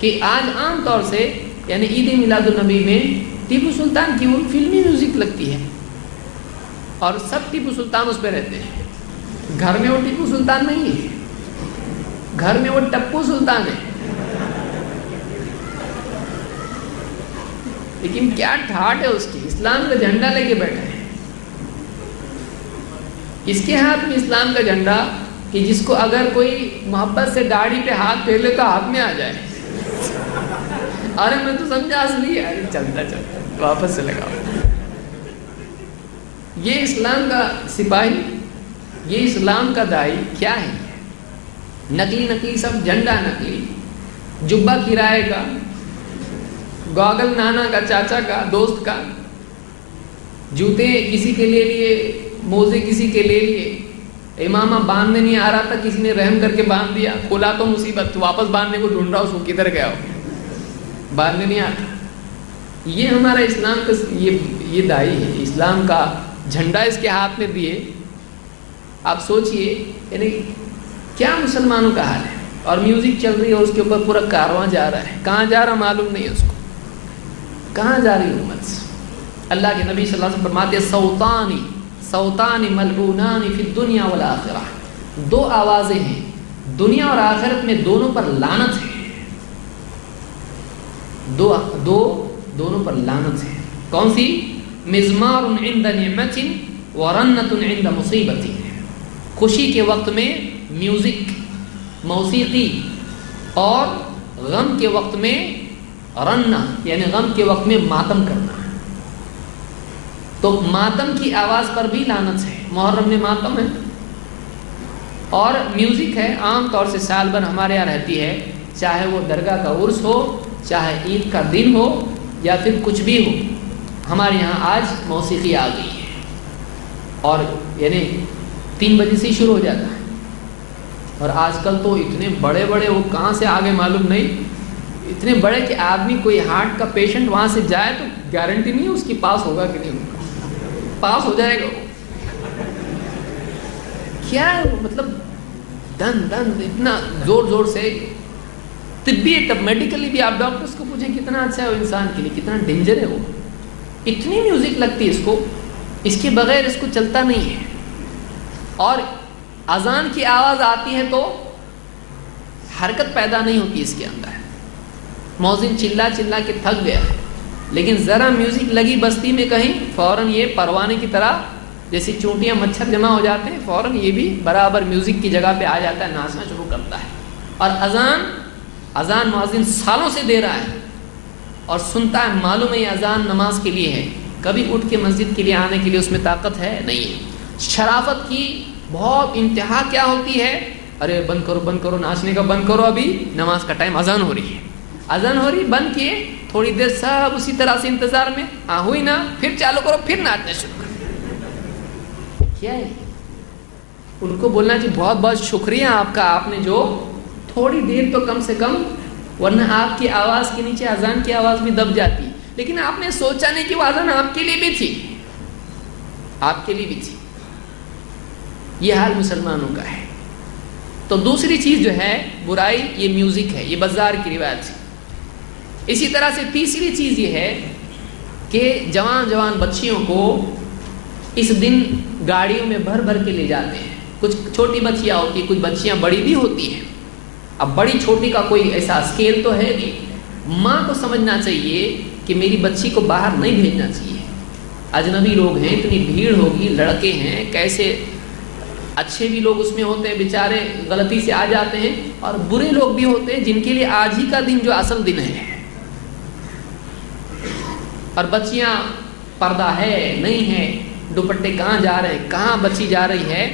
کہ آج عام طور سے یعنی عید میلاد النبی میں ٹیپو سلطان کی وہ فلمی میوزک لگتی ہے، اور سب ٹیپو سلطان اس پہ رہتے ہیں. گھر میں وہ ٹیپو سلطان نہیں ہے، گھر میں وہ ٹپو سلطان ہے. لیکن کیا ٹھاٹ ہے اس کی، اسلام کا جھنڈا لے کے بیٹھے ہیں. اس کے ہاتھ میں اسلام کا جھنڈا کہ جس کو اگر کوئی محبت سے داڑھی پہ ہاتھ پھیر لے تو ہاتھ میں آ جائے. ارے میں تو سمجھا اصلی ہے، چلتا واپس سے لگاؤ. یہ اسلام کا سپاہی یہ اسلام کا دائی کیا ہے؟ نقلی نقلی سب، جھنڈا نقلی، جبہ کرائے کا، گاگل نانا کا، چاچا کا، دوست کا، جوتے کسی کے لے لیے، موزے کسی کے لے لیے، امامہ باندھنے نہیں آ رہا تھا، کسی نے رحم کر کے باندھ دیا، کھولا تو مصیبت، واپس باندھنے کو ڈھونڈ رہا ہو، کدھر گیا ہو، باندھنے نہیں آتا۔ یہ ہمارا اسلام کا یہ دائی ہے، اسلام کا جھنڈا اس کے ہاتھ میں دیے۔ آپ سوچئے یعنی کیا مسلمانوں کا حال ہے، اور میوزک چل رہی ہے اور اس کے اوپر پورا کارواں جا رہا ہے، کہاں جا رہا معلوم نہیں ہے اس کو، کہاں جا رہی امت۔ اللہ کے نبی صلی اللہ علیہ وسلم فرماتے ہیں صوتان ملعونان فی الدنیا والآخرہ، دو آوازیں ہیں دنیا اور آخرت میں، دونوں پر لعنت ہے، دونوں پر لعنت ہے۔ کون سی؟ مزمار عند نعمت ورنت عند مصیبت، خوشی کے وقت میں میوزک، موسیقی، اور غم کے وقت میں رنہ یعنی غم کے وقت میں ماتم کرنا۔ تو ماتم کی آواز پر بھی لعنت ہے، محرم میں ماتم ہے، اور میوزک ہے، عام طور سے سال بھر ہمارے یہاں رہتی ہے، چاہے وہ درگاہ کا عرس ہو، چاہے عید کا دن ہو، یا پھر کچھ بھی ہو، ہمارے یہاں آج موسیقی آ گئی ہے، اور یعنی 3 بجے سے شروع ہو جاتا ہے، اور آج کل تو اتنے بڑے بڑے، وہ کہاں سے آگے معلوم نہیں، اتنے بڑے کہ آدمی کوئی ہارٹ کا پیشنٹ وہاں سے جائے تو گارنٹی نہیں ہے اس کی پاس ہوگا کہ نہیں، پاس ہو جائے گا۔ کیا ہے وہ، مطلب دن اتنا زور زور سے، طبی تب میڈیکلی بھی آپ ڈاکٹرز کو پوچھیں کتنا اچھا ہے وہ انسان کے لیے، کتنا ڈینجر ہے وہ، اتنی میوزک لگتی ہے اس کو، اس کے بغیر اس کو چلتا نہیں ہے۔ اور اذان کی آواز آتی ہے تو حرکت پیدا نہیں ہوتی اس کے اندر، مؤذن چلا چلا کے تھک گیا، لیکن ذرا میوزک لگی بستی میں کہیں، فوراً یہ پروانے کی طرح جیسے چونٹیاں مچھر جمع ہو جاتے ہیں، فوراً یہ بھی برابر میوزک کی جگہ پہ آ جاتا ہے، ناچنا شروع کرتا ہے۔ اور اذان مؤذن سالوں سے دے رہا ہے اور سنتا ہے، معلوم ہے یہ اذان نماز کے لیے ہے، کبھی اٹھ کے مسجد کے لیے آنے کے لیے اس میں طاقت ہے نہیں ہے۔ شرافت کی بہت انتہا کیا ہوتی ہے، ارے بند کرو ناچنے کا بند کرو، ابھی نماز کا ٹائم، اذان ہو رہی ہے، اذان ہو رہی، بند کیے، تھوڑی دیر سب اسی طرح سے انتظار میں، ہوئی نا، پھر چالو کرو، پھر ناچنا شروع کرو۔ کیا ہے؟ ان کو بولنا چاہیے بہت بہت شکریہ آپ کا، آپ نے جو تھوڑی دیر تو کم سے کم، ورنہ آپ کی آواز کے نیچے اذان کی آواز بھی دب جاتی، لیکن آپ نے سوچا نہیں کہ وہ اذان آپ کے لیے بھی تھی، آپ کے لیے بھی تھی۔ یہ حال مسلمانوں کا ہے۔ تو دوسری چیز جو ہے برائی، یہ میوزک ہے، یہ بازار کی روایت ہے۔ اسی طرح سے تیسری چیز یہ ہے کہ جوان بچیوں کو اس دن گاڑیوں میں بھر بھر کے لے جاتے ہیں، کچھ چھوٹی بچیاں ہوتی ہیں، کچھ بچیاں بڑی بھی ہوتی ہیں۔ اب بڑی چھوٹی کا کوئی ایسا اسکیل تو ہے نہیں، ماں کو سمجھنا چاہیے کہ میری بچی کو باہر نہیں بھیجنا چاہیے، اجنبی لوگ ہیں، اتنی بھیڑ ہوگی، لڑکے ہیں، کیسے اچھے بھی لوگ اس میں ہوتے ہیں بیچارے غلطی سے آ جاتے ہیں، اور برے لوگ بھی ہوتے ہیں جن کے لیے آج ہی کا دن جو اصل دن ہے، اور بچیاں پردہ ہے نہیں ہے، دوپٹے کہاں جا رہے ہیں، کہاں بچی جا رہی ہے،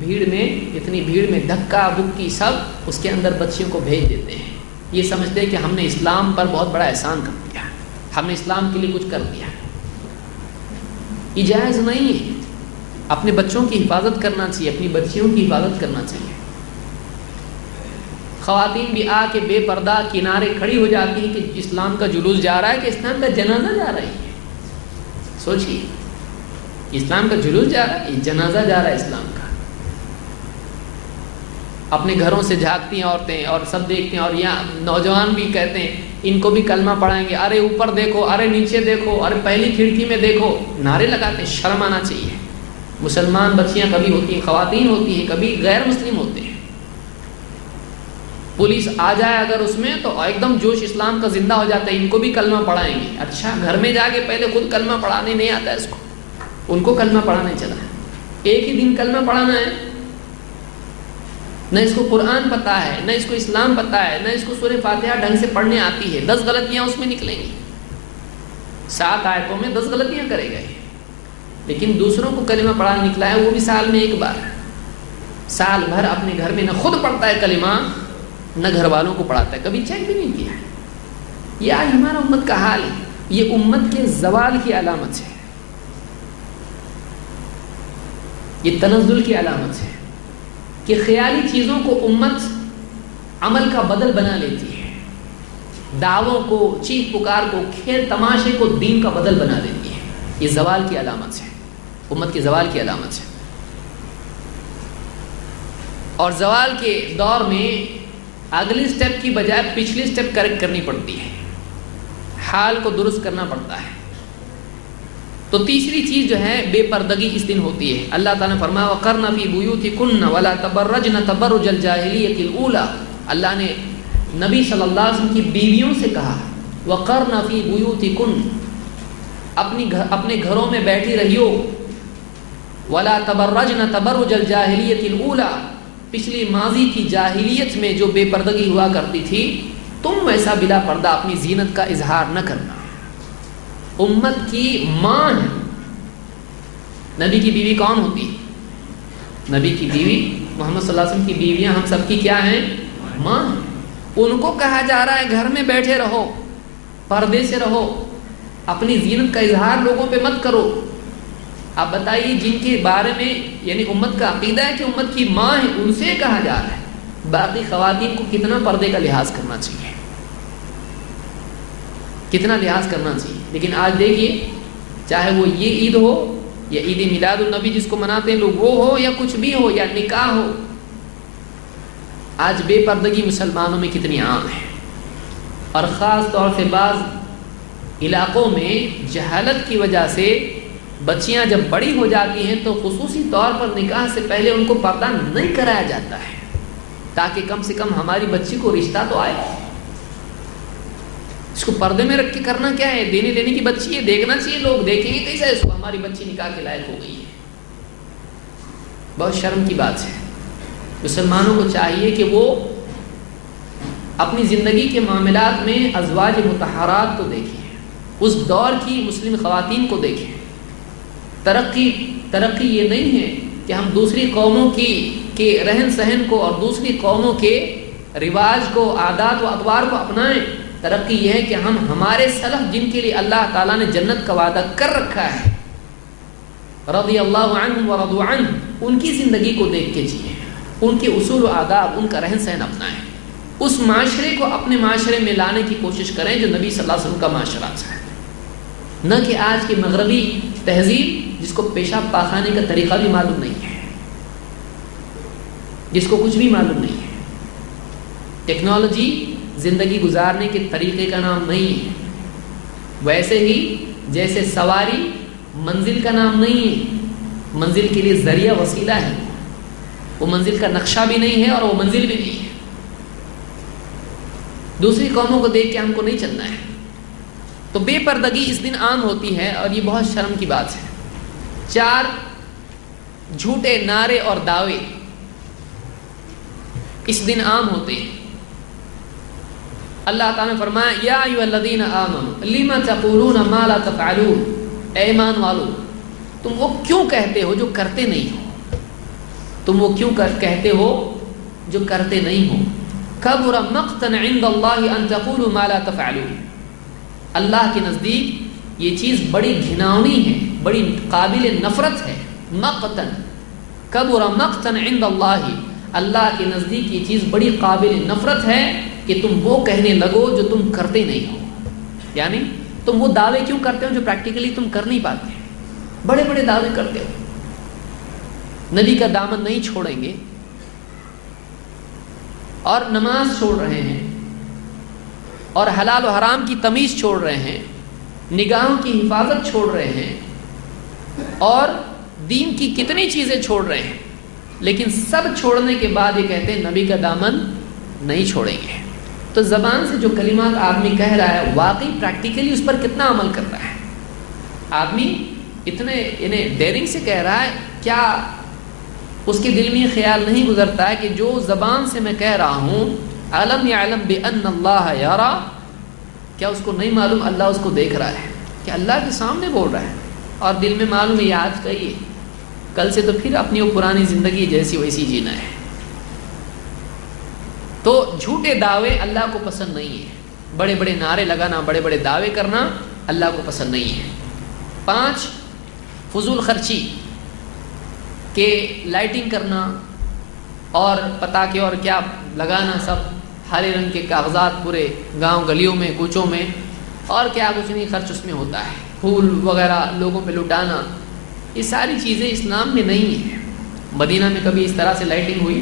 بھیڑ میں، اتنی بھیڑ میں دھکا بکی سب اس کے اندر بچیوں کو بھیج دیتے ہیں، یہ سمجھتے ہیں کہ ہم نے اسلام پر بہت بڑا احسان کر دیا، ہم نے اسلام کے لیے کچھ کر دیا۔ یہ جائز نہیں ہے، اپنے بچوں کی حفاظت کرنا چاہیے، اپنی بچیوں کی حفاظت کرنا چاہیے۔ خواتین بھی آ کے بے پردہ کنارے کھڑی ہو جاتی ہیں کہ اسلام کا جلوس جا رہا ہے، کہ اسلام کا جنازہ جا رہی ہے۔ سوچیے، اسلام کا جلوس جا رہا ہے، یہ جنازہ جا رہا ہے اسلام کا۔ اپنے گھروں سے جھانکتی ہیں عورتیں اور سب دیکھتے ہیں، اور یہاں نوجوان بھی کہتے ہیں ان کو بھی کلمہ پڑھائیں گے، ارے اوپر دیکھو، ارے نیچے دیکھو، ارے پہلی کھڑکی میں دیکھو، نعرے لگاتے ہیں۔ شرم آنا چاہیے۔ مسلمان بچیاں کبھی ہوتی ہیں، خواتین ہوتی ہیں، کبھی غیر مسلم ہوتے ہیں، پولیس آ جائے اگر اس میں تو ایک دم جوش اسلام کا زندہ ہو جاتا ہے، ان کو بھی کلمہ پڑھائیں گے۔ اچھا، گھر میں جا کے پہلے خود کلمہ پڑھانے نہیں آتا ہے اس کو، ان کو کلمہ پڑھانے چلا ہے، ایک ہی دن کلمہ پڑھانا ہے، نہ اس کو قرآن پتہ ہے، نہ اس کو اسلام پتہ ہے، نہ اس کو سورہ فاتحہ ڈھنگ سے پڑھنے آتی ہے، 10 غلطیاں اس میں نکلیں گی، 7 آیتوں میں 10 غلطیاں کرے گا یہ، لیکن دوسروں کو کلمہ پڑھانا نکلا ہے وہ بھی سال میں ایک بار، سال بھر اپنے گھر میں نہ خود پڑھتا ہے کلمہ نہ گھر والوں کو پڑھاتا ہے، کبھی چیک بھی نہیں کیا. یہ آج ہمارا امت کا حال ہے. یہ امت کے زوال کی علامت ہے، یہ تنزل کی علامت ہے کہ خیالی چیزوں کو امت عمل کا بدل بنا لیتی ہے، دعووں کو، چیخ پکار کو، کھیل تماشے کو دین کا بدل بنا دیتی ہے. یہ زوال کی علامت ہے، امت کے زوال کی علامت ہے. اور زوال کے دور میں اگلی سٹیپ کی بجائے پچھلی سٹیپ کریکٹ کرنی پڑتی ہے، حال کو درست کرنا پڑتا ہے. تو تیسری چیز جو ہے بے پردگی اس دن ہوتی ہے. اللہ تعالیٰ نے فرمایا وَقَرْنَ فِي بُيُوتِكُنَّ وَلَا تَبَرَّجْنَ تَبَرُّجَ الْجَاهِلِيَّةِ الْأُولَى. اللہ نے نبی صلی اللہ علیہ وسلم کی بیویوں سے کہا وَقَرْنَ فِي بُيُوتِكُنَّ، اپنے گھروں میں بیٹھی رہیو، وَلَا تَبَرَّجْنَ تَبَرُّجَ الْجَاهِلِيَّةِ الْأُولَى، پچھلی ماضی کی جاہلیت میں جو بے پردگی ہوا کرتی تھی تم ویسا بلا پردہ اپنی زینت کا اظہار نہ کرنا. امت کی ماں ہے. نبی کی بیوی کون ہوتی ہے؟ نبی کی بیوی محمد صلی اللہ علیہ وسلم کی بیویاں ہم سب کی کیا ہیں؟ ماں. ان کو کہا جا رہا ہے گھر میں بیٹھے رہو، پردے سے رہو، اپنی زینت کا اظہار لوگوں پہ مت کرو. آپ بتائیے جن کے بارے میں یعنی امت کا عقیدہ ہے کہ امت کی ماں ہے، ان سے کہا جا رہا ہے. باقی خواتین کو کتنا پردے کا لحاظ کرنا چاہیے، کتنا لحاظ کرنا چاہیے. لیکن آج دیکھیے، چاہے وہ یہ عید ہو یا عید میلاد النبی جس کو مناتے ہیں لوگ وہ ہو، یا کچھ بھی ہو، یا نکاح ہو، آج بے پردگی مسلمانوں میں کتنی عام ہے. اور خاص طور سے بعض علاقوں میں جہالت کی وجہ سے بچیاں جب بڑی ہو جاتی ہیں تو خصوصی طور پر نکاح سے پہلے ان کو پردہ نہیں کرایا جاتا ہے تاکہ کم سے کم ہماری بچی کو رشتہ تو آئے. اس کو پردے میں رکھ کے کرنا کیا ہے؟ دینے لینے کی بچی ہے، دیکھنا چاہیے، لوگ دیکھیں گے کیسے اس کو ہماری بچی نکاح کے لائق ہو گئی ہے. بہت شرم کی بات ہے. مسلمانوں کو چاہیے کہ وہ اپنی زندگی کے معاملات میں ازواج مطہرات کو دیکھیں، اس دور کی مسلم خواتین کو دیکھیں. ترقی یہ نہیں ہے کہ ہم دوسری قوموں کے رہن سہن کو اور دوسری قوموں کے رواج کو، عادات و اطوار کو اپنائیں. ترقی یہ ہے کہ ہم ہمارے سلف جن کے لیے اللہ تعالیٰ نے جنت کا وعدہ کر رکھا ہے، رضی اللہ عنہم ورضوا عنہ، ان کی زندگی کو دیکھ کے جئیں، ان کے اصول و آداب، ان کا رہن سہن اپنائیں. اس معاشرے کو اپنے معاشرے میں لانے کی کوشش کریں جو نبی صلی اللہ علیہ وسلم کا معاشرہ ہے، نہ کہ آج کی مغربی تہذیب جس کو پیشاب پاخانے کا طریقہ بھی معلوم نہیں ہے، جس کو کچھ بھی معلوم نہیں ہے. ٹیکنالوجی زندگی گزارنے کے طریقے کا نام نہیں ہے، ویسے ہی جیسے سواری منزل کا نام نہیں ہے. منزل کے لیے ذریعہ وسیلہ ہے، وہ منزل کا نقشہ بھی نہیں ہے اور وہ منزل بھی نہیں ہے. دوسری قوموں کو دیکھ کے ہم کو نہیں چلنا ہے. تو بے پردگی اس دن عام ہوتی ہے اور یہ بہت شرم کی بات ہے. 4 جھوٹے نعرے اور دعوے اس دن عام ہوتے ہیں. اللہ تعالیٰ نے فرمایا یا ایھا الذین آمنوا لم تقولون ما لا تفعلون، اے ایمان والو تم وہ کیوں کہتے ہو جو کرتے نہیں ہو، تم وہ کیوں کہتے ہو جو کرتے نہیں ہو. کبر مقتا عند اللہ ان تقولوا ما لا تفعلون، اللہ کے نزدیک یہ چیز بڑی گھناؤنی ہے، بڑی قابل نفرت ہے. مقتا، کبر مقتا عند اللہ، اللہ کے نزدیک یہ چیز بڑی قابل نفرت ہے کہ تم وہ کہنے لگو جو تم کرتے نہیں ہو. یعنی تم وہ دعوے کیوں کرتے ہو جو پریکٹیکلی تم کر نہیں پاتے. بڑے بڑے دعوے کرتے ہو، نبی کا دامن نہیں چھوڑیں گے اور نماز چھوڑ رہے ہیں اور حلال و حرام کی تمیز چھوڑ رہے ہیں، نگاہوں کی حفاظت چھوڑ رہے ہیں اور دین کی کتنی چیزیں چھوڑ رہے ہیں، لیکن سب چھوڑنے کے بعد یہ کہتے ہیں نبی کا دامن نہیں چھوڑیں گے. تو زبان سے جو کلمات آدمی کہہ رہا ہے واقعی پریکٹیکلی اس پر کتنا عمل کر رہا ہے؟ آدمی اتنے ڈیرنگ سے کہہ رہا ہے، کیا اس کے دل میں یہ خیال نہیں گزرتا ہے کہ جو زبان سے میں کہہ رہا ہوں علم یعلم بان اللہ یرا، کیا اس کو نہیں معلوم اللہ اس کو دیکھ رہا ہے، کہ اللہ کے سامنے بول رہا ہے اور دل میں معلوم ہے یہ آج کا ہی ہے، کل سے تو پھر اپنی وہ پرانی زندگی جیسی ویسی جینا ہے. تو جھوٹے دعوے اللہ کو پسند نہیں ہے. بڑے بڑے نعرے لگانا, بڑے بڑے دعوے کرنا اللہ کو پسند نہیں ہے. 5, فضول خرچی کہ لائٹنگ کرنا اور پتاکے اور کیا لگانا, سب ہرے رنگ کے کاغذات پورے گاؤں گلیوں میں کوچوں میں, اور کیا کچھ نہیں خرچ اس میں ہوتا ہے. پھول وغیرہ لوگوں پہ لٹانا, یہ ساری چیزیں اسلام میں نہیں ہیں. مدینہ میں کبھی اس طرح سے لائٹنگ ہوئی,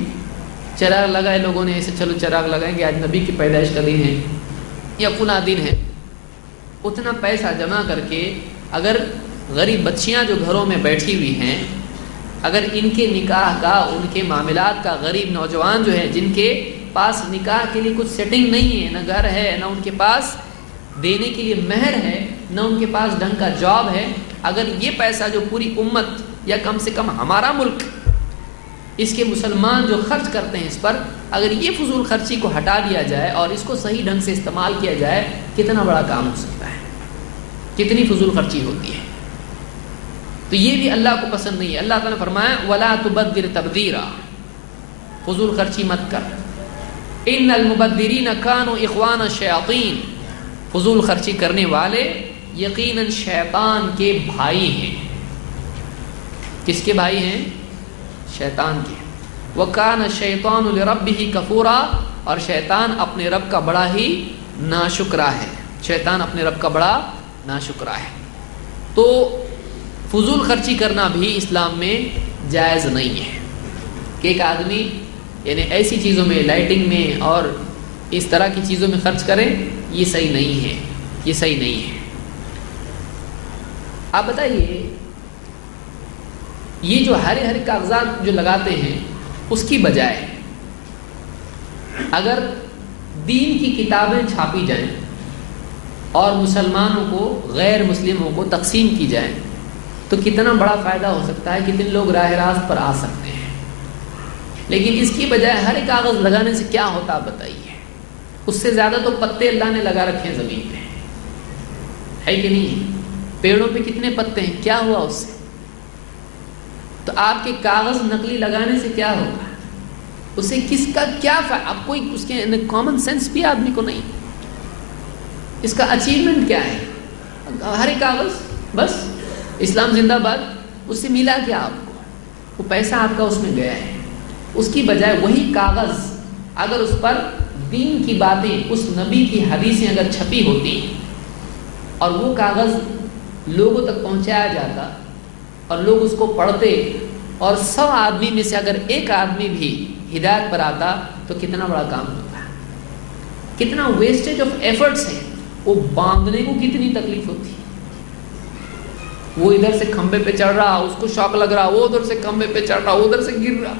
چراغ لگائے لوگوں نے, ایسے چلو چراغ لگائیں گے, آج نبی کی پیدائش کا دن ہے یا فلاں دن ہے. اتنا پیسہ جمع کر کے اگر غریب بچیاں جو گھروں میں بیٹھی ہوئی ہیں, اگر ان کے نکاح کا, ان کے معاملات کا, غریب نوجوان جو ہیں جن کے پاس نکاح کے لیے کچھ سیٹنگ نہیں ہے, نہ گھر ہے, نہ ان کے پاس دینے کے لیے مہر ہے, نہ ان کے پاس ڈھنگ کا جاب ہے, اگر یہ پیسہ جو پوری امت یا کم سے کم ہمارا ملک اس کے مسلمان جو خرچ کرتے ہیں اس پر, اگر یہ فضول خرچی کو ہٹا دیا جائے اور اس کو صحیح ڈھنگ سے استعمال کیا جائے, کتنا بڑا کام ہو سکتا ہے, کتنی فضول خرچی ہوتی ہے. تو یہ بھی اللہ کو پسند نہیں ہے. اللہ تعالیٰ نے فرمایا وَلَا تُبَذِّرْ تَبْذِيرًا, فضول خرچی مت کر. إِنَّ الْمُبَذِّرِينَ كَانُوا إِخْوَانَ الشَّيَاطِينَ, فضول خرچی کرنے والے یقیناً شیطان کے بھائی ہیں. کس کے بھائی ہیں؟ شیطان کے. وَكَانَ الشَّيْطَانُ لِرَبِّهِ كَفُورًا, اور شیطان اپنے رب کا بڑا ہی ناشکرا ہے. شیطان اپنے رب کا بڑا ناشکرا ہے. تو فضول خرچی کرنا بھی اسلام میں جائز نہیں ہے کہ ایک آدمی یعنی ایسی چیزوں میں, لائٹنگ میں اور اس طرح کی چیزوں میں خرچ کرے. یہ صحیح نہیں ہے, یہ صحیح نہیں ہے. آپ بتائیے, یہ جو ہرے ہرے کاغذات جو لگاتے ہیں, اس کی بجائے اگر دین کی کتابیں چھاپی جائیں اور مسلمانوں کو, غیر مسلموں کو تقسیم کی جائیں, تو کتنا بڑا فائدہ ہو سکتا ہے, کتنے لوگ راہ راست پر آ سکتے ہیں. لیکن اس کی بجائے ہر کاغذ لگانے سے کیا ہوتا آپ بتائیے. اس سے زیادہ تو پتے اللہ نے لگا رکھے ہیں زمین پہ, ہے کہ نہیں؟ پیڑوں پہ کتنے پتے ہیں, کیا ہوا اس سے؟ تو آپ کے کاغذ نقلی لگانے سے کیا ہوگا, اسے کس کا کیا فائدہ؟ اب کوئی اس کے کامن سینس بھی آدمی کو نہیں. اس کا اچیومنٹ کیا ہے؟ ہر کاغذ بس اسلام زندہ باد, اس سے ملا کیا آپ کو؟ وہ پیسہ آپ کا اس میں گیا ہے. اس کی بجائے وہی کاغذ اگر اس پر دین کی باتیں, اس نبی کی حدیثیں اگر چھپی ہوتی اور وہ کاغذ لوگوں تک پہنچایا جاتا اور لوگ اس کو پڑھتے اور 100 آدمی میں سے اگر ایک آدمی بھی ہدایت پر آتا, تو کتنا بڑا کام ہوتا. کتنا ویسٹیج آف ایفرٹس ہے. وہ باندھنے کو کتنی تکلیف ہوتی. وہ ادھر سے کھمبے پہ چڑھ رہا, اس کو شوق لگ رہا, وہ ادھر سے کھمبے پہ چڑھ رہا, وہ ادھر سے گر رہا.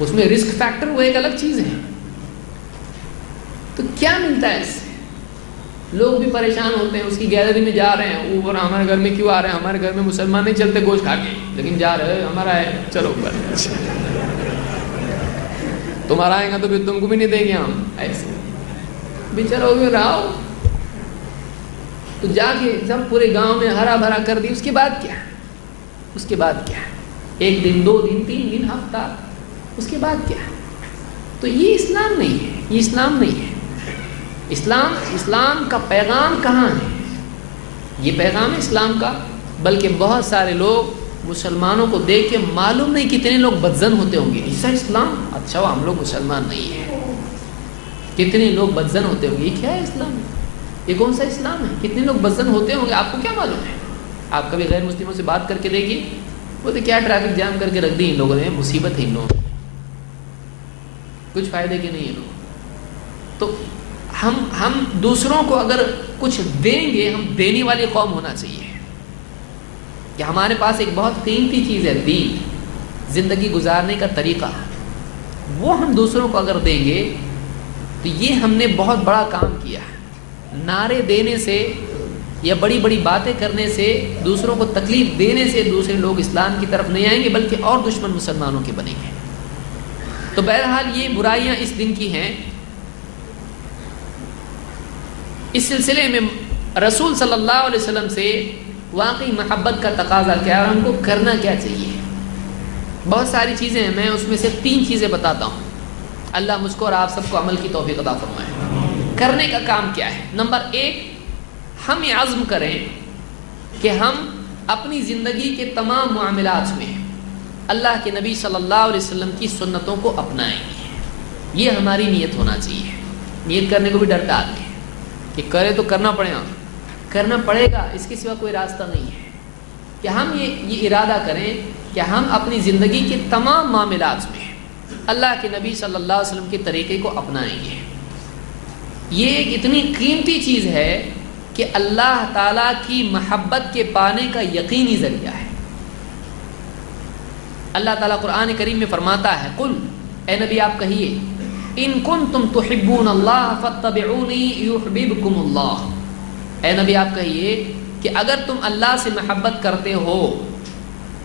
اس میں رسک فیکٹر وہ ایک الگ چیز ہے. تو کیا ملتا ہے اس سے؟ لوگ بھی پریشان ہوتے ہیں. اس کی گیلری میں جا رہے ہیں, اوپر ہمارے گھر میں کیوں آ رہے ہیں, ہمارے گھر میں مسلمان نہیں چلتے گوشت کھا کے, لیکن جا رہے ہیں ہمارا ہے, چلو اوپر تمہارا آئے گا تو پھر تم کو بھی نہیں دیں گے ہم. ایسے بھی چلو گے رہو. تو جا کے سب پورے گاؤں میں ہرا بھرا کر دی. اس کے بعد کیا؟ اس کے بعد کیا؟ 1 دن 2 دن 3 دن ہفتہ, اس کے بعد کیا؟ تو یہ اسلام نہیں ہے, یہ اسلام نہیں ہے. اسلام کا پیغام کہاں ہے؟ یہ پیغام اسلام کا, بلکہ بہت سارے لوگ مسلمانوں کو دیکھ کے معلوم نہیں کتنے لوگ بدزن ہوتے ہوں گے. ایسا اسلام, اچھا ہم لوگ مسلمان نہیں ہیں. کتنے لوگ بدزن ہوتے ہوں گے, یہ کیا ہے اسلام؟ یہ کون سا اسلام ہے؟ کتنے لوگ بدزن ہوتے ہوں گے, آپ کو کیا معلوم ہے؟ آپ کبھی غیر مسلموں سے بات کر کے دیکھیے, وہ تو کیا ٹریفک جام کر کے رکھ دی ان لوگوں نے, مصیبت ہے ان لوگوں, کچھ فائدے کے نہیں ہیں لوگ. تو ہم دوسروں کو اگر کچھ دیں گے, ہم دینے والی قوم ہونا چاہیے کہ ہمارے پاس ایک بہت قیمتی چیز ہے دین, زندگی گزارنے کا طریقہ, وہ ہم دوسروں کو اگر دیں گے تو یہ ہم نے بہت بڑا کام کیا ہے. نعرے دینے سے یا بڑی بڑی باتیں کرنے سے, دوسروں کو تکلیف دینے سے دوسرے لوگ اسلام کی طرف نہیں آئیں گے, بلکہ اور دشمن مسلمانوں کے بنیں گے. تو بہرحال یہ برائیاں اس دن کی ہیں. اس سلسلے میں رسول صلی اللہ علیہ وسلم سے واقعی محبت کا تقاضا کیا ہے اور ہم کو کرنا کیا چاہیے. بہت ساری چیزیں ہیں، میں اس میں سے 3 چیزیں بتاتا ہوں. اللہ مجھ کو اور آپ سب کو عمل کی توفیق عطا فرمائے. کرنے کا کام کیا ہے؟ نمبر 1، ہم یہ عزم کریں کہ ہم اپنی زندگی کے تمام معاملات میں اللہ کے نبی صلی اللہ علیہ وسلم کی سنتوں کو اپنائیں گے. یہ ہماری نیت ہونا چاہیے. نیت کرنے کو بھی ڈرتا آدمی کہ کرے تو کرنا پڑے گا، کرنا پڑے گا، اس کے سوا کوئی راستہ نہیں ہے. کہ ہم یہ ارادہ کریں کہ ہم اپنی زندگی کے تمام معاملات میں اللہ کے نبی صلی اللہ علیہ وسلم کے طریقے کو اپنائیں گے. یہ ایک اتنی قیمتی چیز ہے کہ اللہ تعالیٰ کی محبت کے پانے کا یقینی ذریعہ ہے. اللہ تعالیٰ قرآن کریم میں فرماتا ہے، قل، اے نبی آپ کہیے، ان کنتم تحبون اللہ فاتبعونی یحببکم اللہ. اے نبی آپ کہیے کہ اگر تم اللہ سے محبت کرتے ہو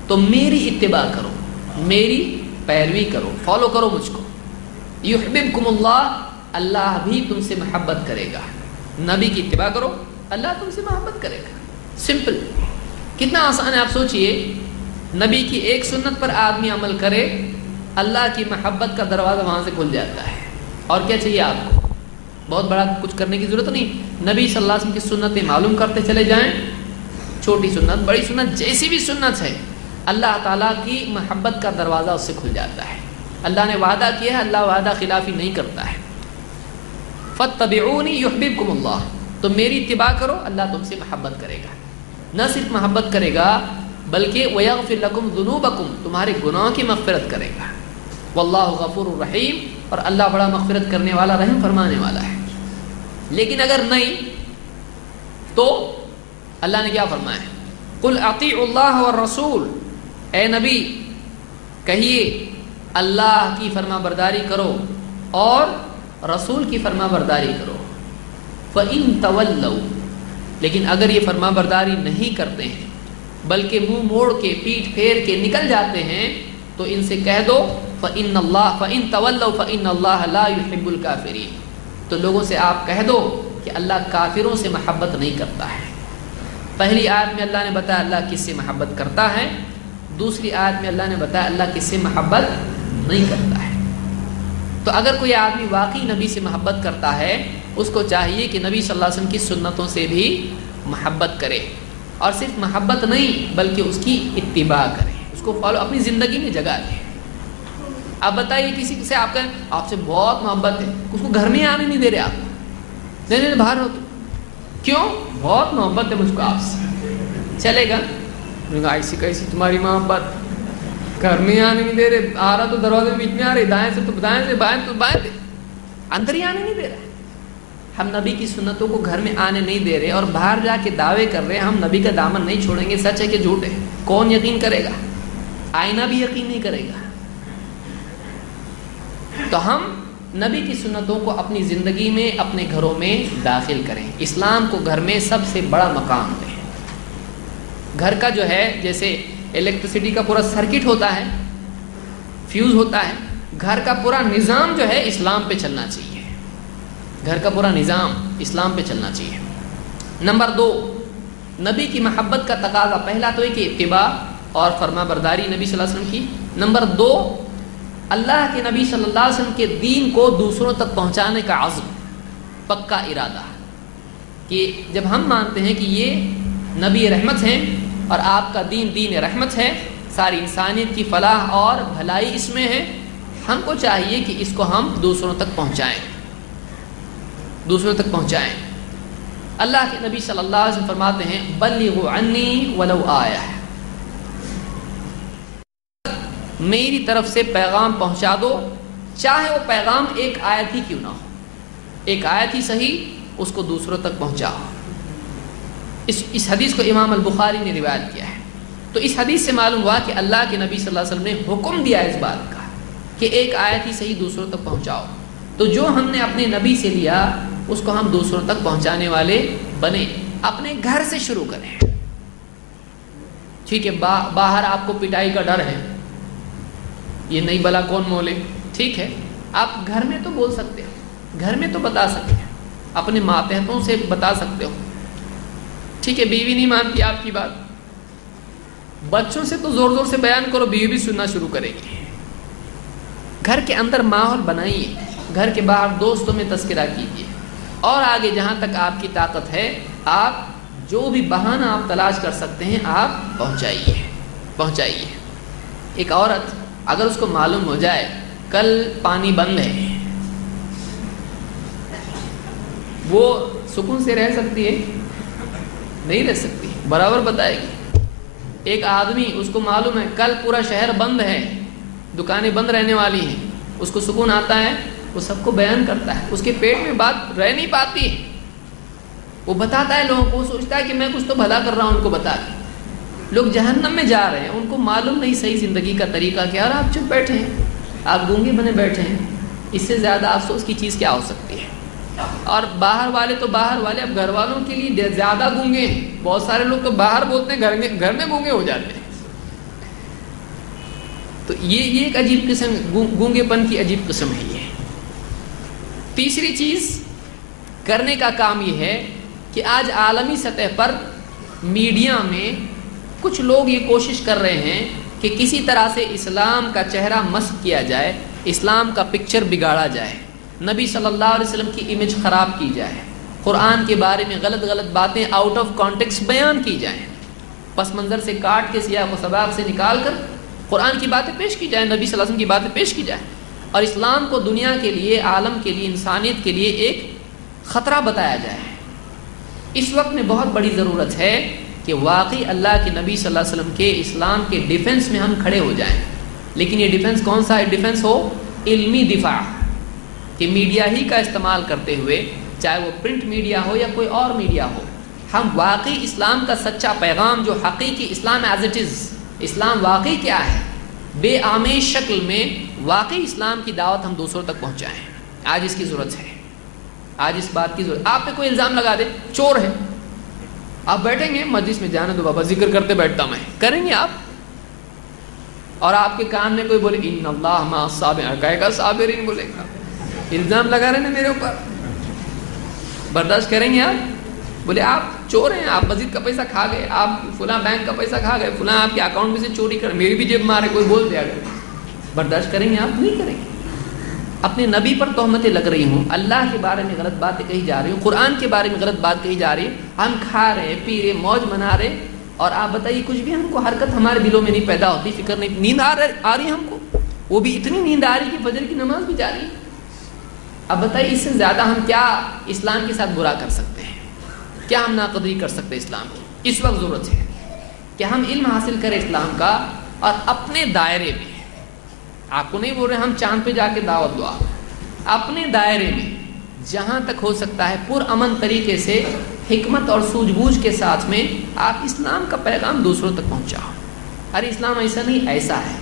تو میری اتباع کرو، میری پیروی کرو، فالو کرو مجھ کو. یحببکم اللہ، اللہ بھی تم سے محبت کرے گا. نبی کی اتباع کرو، اللہ تم سے محبت کرے گا. سمپل، کتنا آسان ہے. آپ سوچئے، نبی کی ایک سنت پر آدمی عمل کرے، اللہ کی محبت کا دروازہ وہاں سے کھل جاتا ہے. اور کیا چاہیے آپ کو؟ بہت بڑا کچھ کرنے کی ضرورت نہیں. نبی صلی اللہ علیہ وسلم کی سنتیں معلوم کرتے چلے جائیں، چھوٹی سنت بڑی سنت جیسی بھی سنت ہے، اللہ تعالیٰ کی محبت کا دروازہ اس سے کھل جاتا ہے. اللہ نے وعدہ کیا ہے، اللہ وعدہ خلافی نہیں کرتا ہے. فاتبعونی یحببکم اللہ، تو میری اتباع کرو، اللہ تم سے محبت کرے گا. نہ صرف محبت کرے گا بلکہ ویغفر لکم ذنوبکم، تمہارے گناہوں کی مغفرت کرے گا. واللہ غفور الرحیم، اور اللہ بڑا مغفرت کرنے والا، رحم فرمانے والا ہے. لیکن اگر نہیں تو اللہ نے کیا فرمایا ہے؟ قل اطیعوا اللہ والرسول، اے نبی کہیے اللہ کی فرما برداری کرو اور رسول کی فرما برداری کرو. فَإِن تَوَلَّوْا، لیکن اگر یہ فرما برداری نہیں کرتے ہیں بلکہ منہ موڑ کے، پیٹھ پھیر کے نکل جاتے ہیں، تو ان سے کہہ دو فَإِن تَوَلَّوْا فَإِنَّ اللَّهَ لَا يُحِبُّ الْكَافِرِينَ، تو لوگوں سے آپ کہہ دو کہ اللہ کافروں سے محبت نہیں کرتا ہے. پہلی آیت میں اللہ نے بتایا اللہ کس سے محبت کرتا ہے، دوسری آیت میں اللہ نے بتایا اللہ کس سے محبت نہیں کرتا ہے. تو اگر کوئی آدمی واقعی نبی سے محبت کرتا ہے، اس کو چاہیے کہ نبی صلی اللہ علیہ وسلم کی سنتوں سے بھی محبت کرے، اور صرف محبت نہیں بلکہ اس کی اتباع کرے، اس کو فالو، اپنی زندگی میں جگہ دے. آپ بتائیے کسی سے آپ کا آپ سے بہت محبت ہے، اس کو گھر میں آنے نہیں دے رہے آپ، نہیں باہر ہو. تو کیوں؟ بہت محبت ہے مجھ کو آپ سے. چلے گا؟ ایسی کیسی تمہاری محبت، گھر میں آنے نہیں دے رہے، آ رہا تو دروازے بیچ میں آ رہے، دائیں سے تو دائیں سے، بائیں تو بائیں سے، اندر ہی آنے نہیں دے رہے. ہم نبی کی سنتوں کو گھر میں آنے نہیں دے رہے اور باہر جا کے دعوے کر رہے ہیں ہم نبی کا دامن نہیں چھوڑیں گے. سچ ہے کہ جھوٹ ہے؟ کون یقین کرے گا؟ آئینہ بھی یقین نہیں کرے گا. تو ہم نبی کی سنتوں کو اپنی زندگی میں، اپنے گھروں میں داخل کریں. اسلام کو گھر میں سب سے بڑا مقام دیں. گھر کا جو ہے، جیسے الیکٹریسٹی کا پورا سرکٹ ہوتا ہے، فیوز ہوتا ہے، گھر کا پورا نظام جو ہے اسلام پہ چلنا چاہیے. گھر کا پورا نظام اسلام پہ چلنا چاہیے. نمبر 2، نبی کی محبت کا تقاضا پہلا تو ہے کہ اتباع اور فرما برداری نبی صلی اللہ علیہ وسلم کی. نمبر 2، اللہ کے نبی صلی اللہ علیہ وسلم کے دین کو دوسروں تک پہنچانے کا عزم، پکا ارادہ. کہ جب ہم مانتے ہیں کہ یہ نبی رحمت ہیں اور آپ کا دین دین رحمت ہے، ساری انسانیت کی فلاح اور بھلائی اس میں ہے، ہم کو چاہیے کہ اس کو ہم دوسروں تک پہنچائیں، دوسروں تک پہنچائیں. اللہ کے نبی صلی اللہ علیہ وسلم فرماتے ہیں بلغوا عنی ولو آیہ، میری طرف سے پیغام پہنچا دو، چاہے وہ پیغام ایک آیت ہی کیوں نہ ہو، ایک آیت ہی صحیح، اس کو دوسروں تک پہنچاؤ. اس حدیث کو امام البخاری نے روایت کیا ہے. تو اس حدیث سے معلوم ہوا کہ اللہ کے نبی صلی اللہ علیہ وسلم نے حکم دیا اس بات کا کہ ایک آیت ہی صحیح دوسروں تک پہنچاؤ. تو جو ہم نے اپنے نبی سے لیا اس کو ہم دوسروں تک پہنچانے والے بنے. اپنے گھر سے شروع کریں. ٹھیک ہے، باہر آپ کو پٹائی کا ڈر ہے، یہ نہیں بلا کون مولے، ٹھیک ہے، آپ گھر میں تو بول سکتے ہو، گھر میں تو بتا سکتے ہیں، اپنے ماتحتوں سے بتا سکتے ہو. ٹھیک ہے بیوی نہیں مانتی آپ کی بات، بچوں سے تو زور زور سے بیان کرو، بیوی بھی سننا شروع کرے گی. گھر کے اندر ماحول بنائیے، گھر کے باہر دوستوں میں تذکرہ کیجیے، اور آگے جہاں تک آپ کی طاقت ہے آپ جو بھی بہانہ آپ تلاش کر سکتے ہیں آپ پہنچائیے. ایک عورت اگر اس کو معلوم ہو جائے کل پانی بند ہے، وہ سکون سے رہ سکتی ہے؟ نہیں رہ سکتی، برابر بتائے گی. ایک آدمی اس کو معلوم ہے کل پورا شہر بند ہے، دکانیں بند رہنے والی ہیں، اس کو سکون آتا ہے؟ وہ سب کو بیان کرتا ہے، اس کے پیٹ میں بات رہ نہیں پاتی ہے، وہ بتاتا ہے لوگوں کو، سوچتا ہے کہ میں کچھ تو بھلا کر رہا ہوں ان کو بتا کے. لوگ جہنم میں جا رہے ہیں، ان کو معلوم نہیں صحیح زندگی کا طریقہ کیا، اور آپ چپ بیٹھے ہیں، آپ گونگے بنے بیٹھے ہیں. اس سے زیادہ افسوس کی چیز کیا ہو سکتی ہے؟ اور باہر والے تو باہر والے، اب گھر والوں کے لیے زیادہ گونگے ہیں. بہت سارے لوگ تو باہر بولتے ہیں، گھر میں گونگے ہو جاتے ہیں. تو یہ ایک عجیب قسم، گونگے پن کی عجیب قسم ہے یہ. تیسری چیز کرنے کا کام یہ ہے کہ آج عالمی سطح پر میڈیا میں کچھ لوگ یہ کوشش کر رہے ہیں کہ کسی طرح سے اسلام کا چہرہ مسخ کیا جائے، اسلام کا پکچر بگاڑا جائے، نبی صلی اللہ علیہ وسلم کی امیج خراب کی جائے، قرآن کے بارے میں غلط باتیں آؤٹ آف کانٹیکسٹ بیان کی جائیں، پس منظر سے کاٹ کے سیاق و سباق سے نکال کر قرآن کی باتیں پیش کی جائیں، نبی صلی اللہ علیہ وسلم کی باتیں پیش کی جائیں، اور اسلام کو دنیا کے لیے، عالم کے لیے، انسانیت کے لیے ایک خطرہ بتایا جائے. اس وقت میں بہت بڑی ضرورت ہے کہ واقعی اللہ کے نبی صلی اللہ علیہ وسلم کے اسلام کے ڈیفنس میں ہم کھڑے ہو جائیں. لیکن یہ ڈیفنس کون سا ہے؟ ڈیفنس ہو علمی دفاع، کہ میڈیا ہی کا استعمال کرتے ہوئے، چاہے وہ پرنٹ میڈیا ہو یا کوئی اور میڈیا ہو، ہم واقعی اسلام کا سچا پیغام، جو حقیقی اسلام ایز اٹ از، اسلام واقعی کیا ہے، بے آمیز شکل میں واقعی اسلام کی دعوت ہم دوسروں تک پہنچائیں. آج اس کی ضرورت ہے، آج اس بات کی ضرورت. آپ پہ کوئی الزام لگا دے چور ہے، آپ بیٹھیں گے مجلس میں، جانے دو بابا ذکر کرتے بیٹھتا میں، کریں گے آپ؟ اور آپ کے کان میں کوئی بولے ان اللہ مع الصابرین، کہے گا صابرین بولے گا، الزام لگا رہے ہیں میرے اوپر، برداشت کریں گے آپ؟ بولے آپ چور ہیں، آپ مسجد کا پیسہ کھا گئے، آپ فلاں بینک کا پیسہ کھا گئے، فلاں آپ کے اکاؤنٹ میں سے چوری کر، میری بھی جیب مارے، کوئی بول دیا گیا، برداشت کریں گے آپ؟ نہیں کریں گے. اپنے نبی پر تہمتیں لگ رہی ہوں، اللہ کے بارے میں غلط باتیں کہی جا رہی ہوں، قرآن کے بارے میں غلط بات کہی جا رہی ہے، ہم کھا رہے ہیں، پی رہے، موج منا رہے، اور آپ بتائیے کچھ بھی ہم کو حرکت ہمارے دلوں میں نہیں پیدا ہوتی، فکر نہیں، نیند آ رہی ہے ہم کو، وہ بھی اتنی نیند آ رہی کہ فجر کی نماز بھی جاری ہے. اب بتائیے اس سے زیادہ ہم کیا اسلام کے ساتھ برا کر سکتے ہیں؟ کیا ہم ناقدری کر سکتے ہیں اسلام کی؟ اس وقت ضرورت ہے کہ ہم علم حاصل کریں اسلام کا، اور اپنے دائرے میں، آپ کو نہیں بول رہے ہم چاند پہ جا کے دعوت دو، اپنے دائرے میں جہاں تک ہو سکتا ہے پرامن طریقے سے، حکمت اور سوجھ بوجھ کے ساتھ میں آپ اسلام کا پیغام دوسروں تک پہنچاؤ. ارے اسلام ایسا نہیں، ایسا ہے.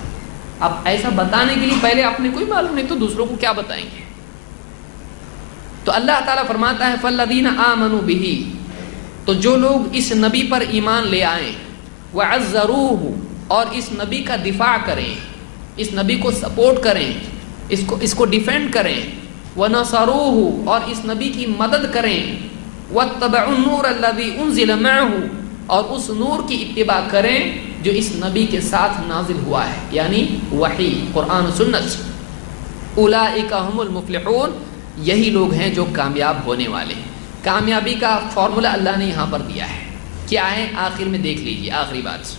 اب ایسا بتانے کے لیے پہلے اپنے کوئی معلوم نہیں تو دوسروں کو کیا بتائیں گے؟ تو اللہ تعالیٰ فرماتا ہے فالذین آمنوا بہ، تو جو لوگ اس نبی پر ایمان لے آئیں، وعزروہ، اور اس نبی کا دفاع کریں، اس نبی کو سپورٹ کریں، اس کو ڈیفینڈ کریں، ونصروہ، اور اس نبی کی مدد کریں، واتبعوا النور الذی انزل معہ، اور اس نور کی اتباع کریں جو اس نبی کے ساتھ نازل ہوا ہے، یعنی وحی، قرآن و سنت. اولئک هم المفلحون، یہی لوگ ہیں جو کامیاب ہونے والے ہیں. کامیابی کا فارمولا اللہ نے یہاں پر دیا ہے، کیا ہے آخر میں دیکھ لیجیے. آخری بات،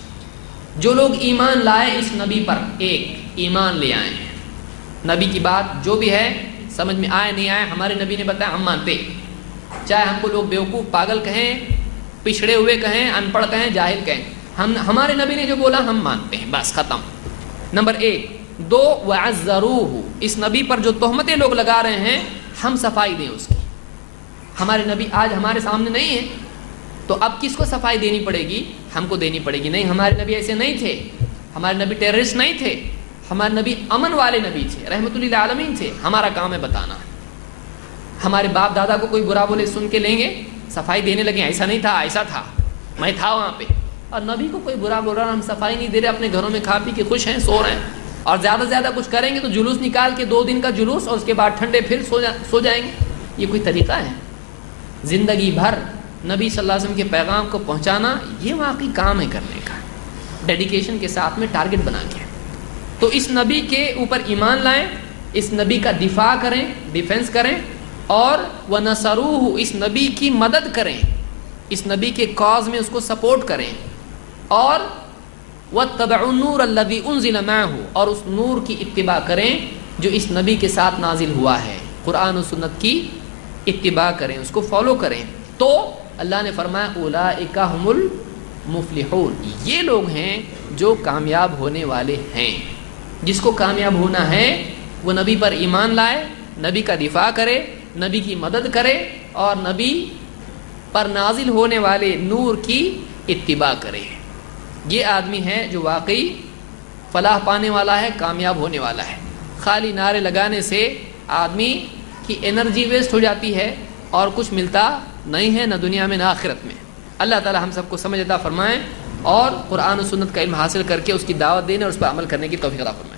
جو لوگ ایمان لائے اس نبی پر، ایک ایمان لے آئے ہیں، نبی کی بات جو بھی ہے سمجھ میں آئے نہیں آئے، ہمارے نبی نے بتایا ہم مانتے، چاہے ہم کو لوگ بیوقوف پاگل کہیں، پچھڑے ہوئے کہیں، ان پڑھ کہیں، جاہل کہیں، ہمارے نبی نے جو بولا ہم مانتے ہیں، بس ختم. نمبر ایک. دو، وعزروہ، اس نبی پر جو تہمتیں لوگ لگا رہے ہیں ہم صفائی دیں اس کی. ہمارے نبی آج ہمارے سامنے نہیں ہے تو اب کس کو صفائی دینی پڑے گی؟ ہم کو دینی پڑے گی. نہیں، ہمارے نبی ایسے نہیں تھے، ہمارے نبی ٹیررسٹ نہیں تھے، ہمارے نبی امن والے نبی تھے، رحمت للعالمین تھے. ہمارا کام ہے بتانا. ہمارے باپ دادا کو کوئی برا بولے سن کے لیں گے، صفائی دینے لگے، ایسا نہیں تھا، ایسا تھا، میں تھا وہاں پہ. اور نبی کو کوئی برا بول رہا، ہم صفائی نہیں دے رہے، اپنے گھروں میں کھا پی کے خوش ہیں، سو رہے ہیں. اور زیادہ سے زیادہ کچھ کریں گے تو جلوس نکال کے 2 دن کا جلوس، اور اس کے بعد ٹھنڈے پھر سو جائیں گے. یہ کوئی طریقہ ہے؟ زندگی بھر نبی صلی اللہ علیہ وسلم کے پیغام کو پہنچانا یہ واقعی کام ہے کرنے کا، ڈیڈیکیشن کے ساتھ میں ٹارگٹ بنا کے. تو اس نبی کے اوپر ایمان لائیں، اس نبی کا دفاع کریں، ڈیفنس کریں، اور وَنَصَرُوهُ اس نبی کی مدد کریں، اس نبی کے کاز میں اس کو سپورٹ کریں، اور وَاتَّبَعُوا النُّورَ الَّذِي أُنزِلَ مَعَهُ اور اس نور کی اتباع کریں جو اس نبی کے ساتھ نازل ہوا ہے. قرآن و سنت کی اتباع کریں، اس کو فالو کریں. تو اللہ نے فرمایا اولئک هم المفلحون، یہ لوگ ہیں جو کامیاب ہونے والے ہیں. جس کو کامیاب ہونا ہے وہ نبی پر ایمان لائے، نبی کا دفاع کرے، نبی کی مدد کرے، اور نبی پر نازل ہونے والے نور کی اتباع کرے. یہ آدمی ہے جو واقعی فلاح پانے والا ہے، کامیاب ہونے والا ہے. خالی نعرے لگانے سے آدمی کی انرجی ویسٹ ہو جاتی ہے اور کچھ ملتا نہیں ہے، نہ دنیا میں نہ آخرت میں. اللہ تعالی ہم سب کو سمجھ عطا فرمائیں اور قرآن و سنت کا علم حاصل کر کے اس کی دعوت دینے اور اس پر عمل کرنے کی توفیق عطا فرمائیں.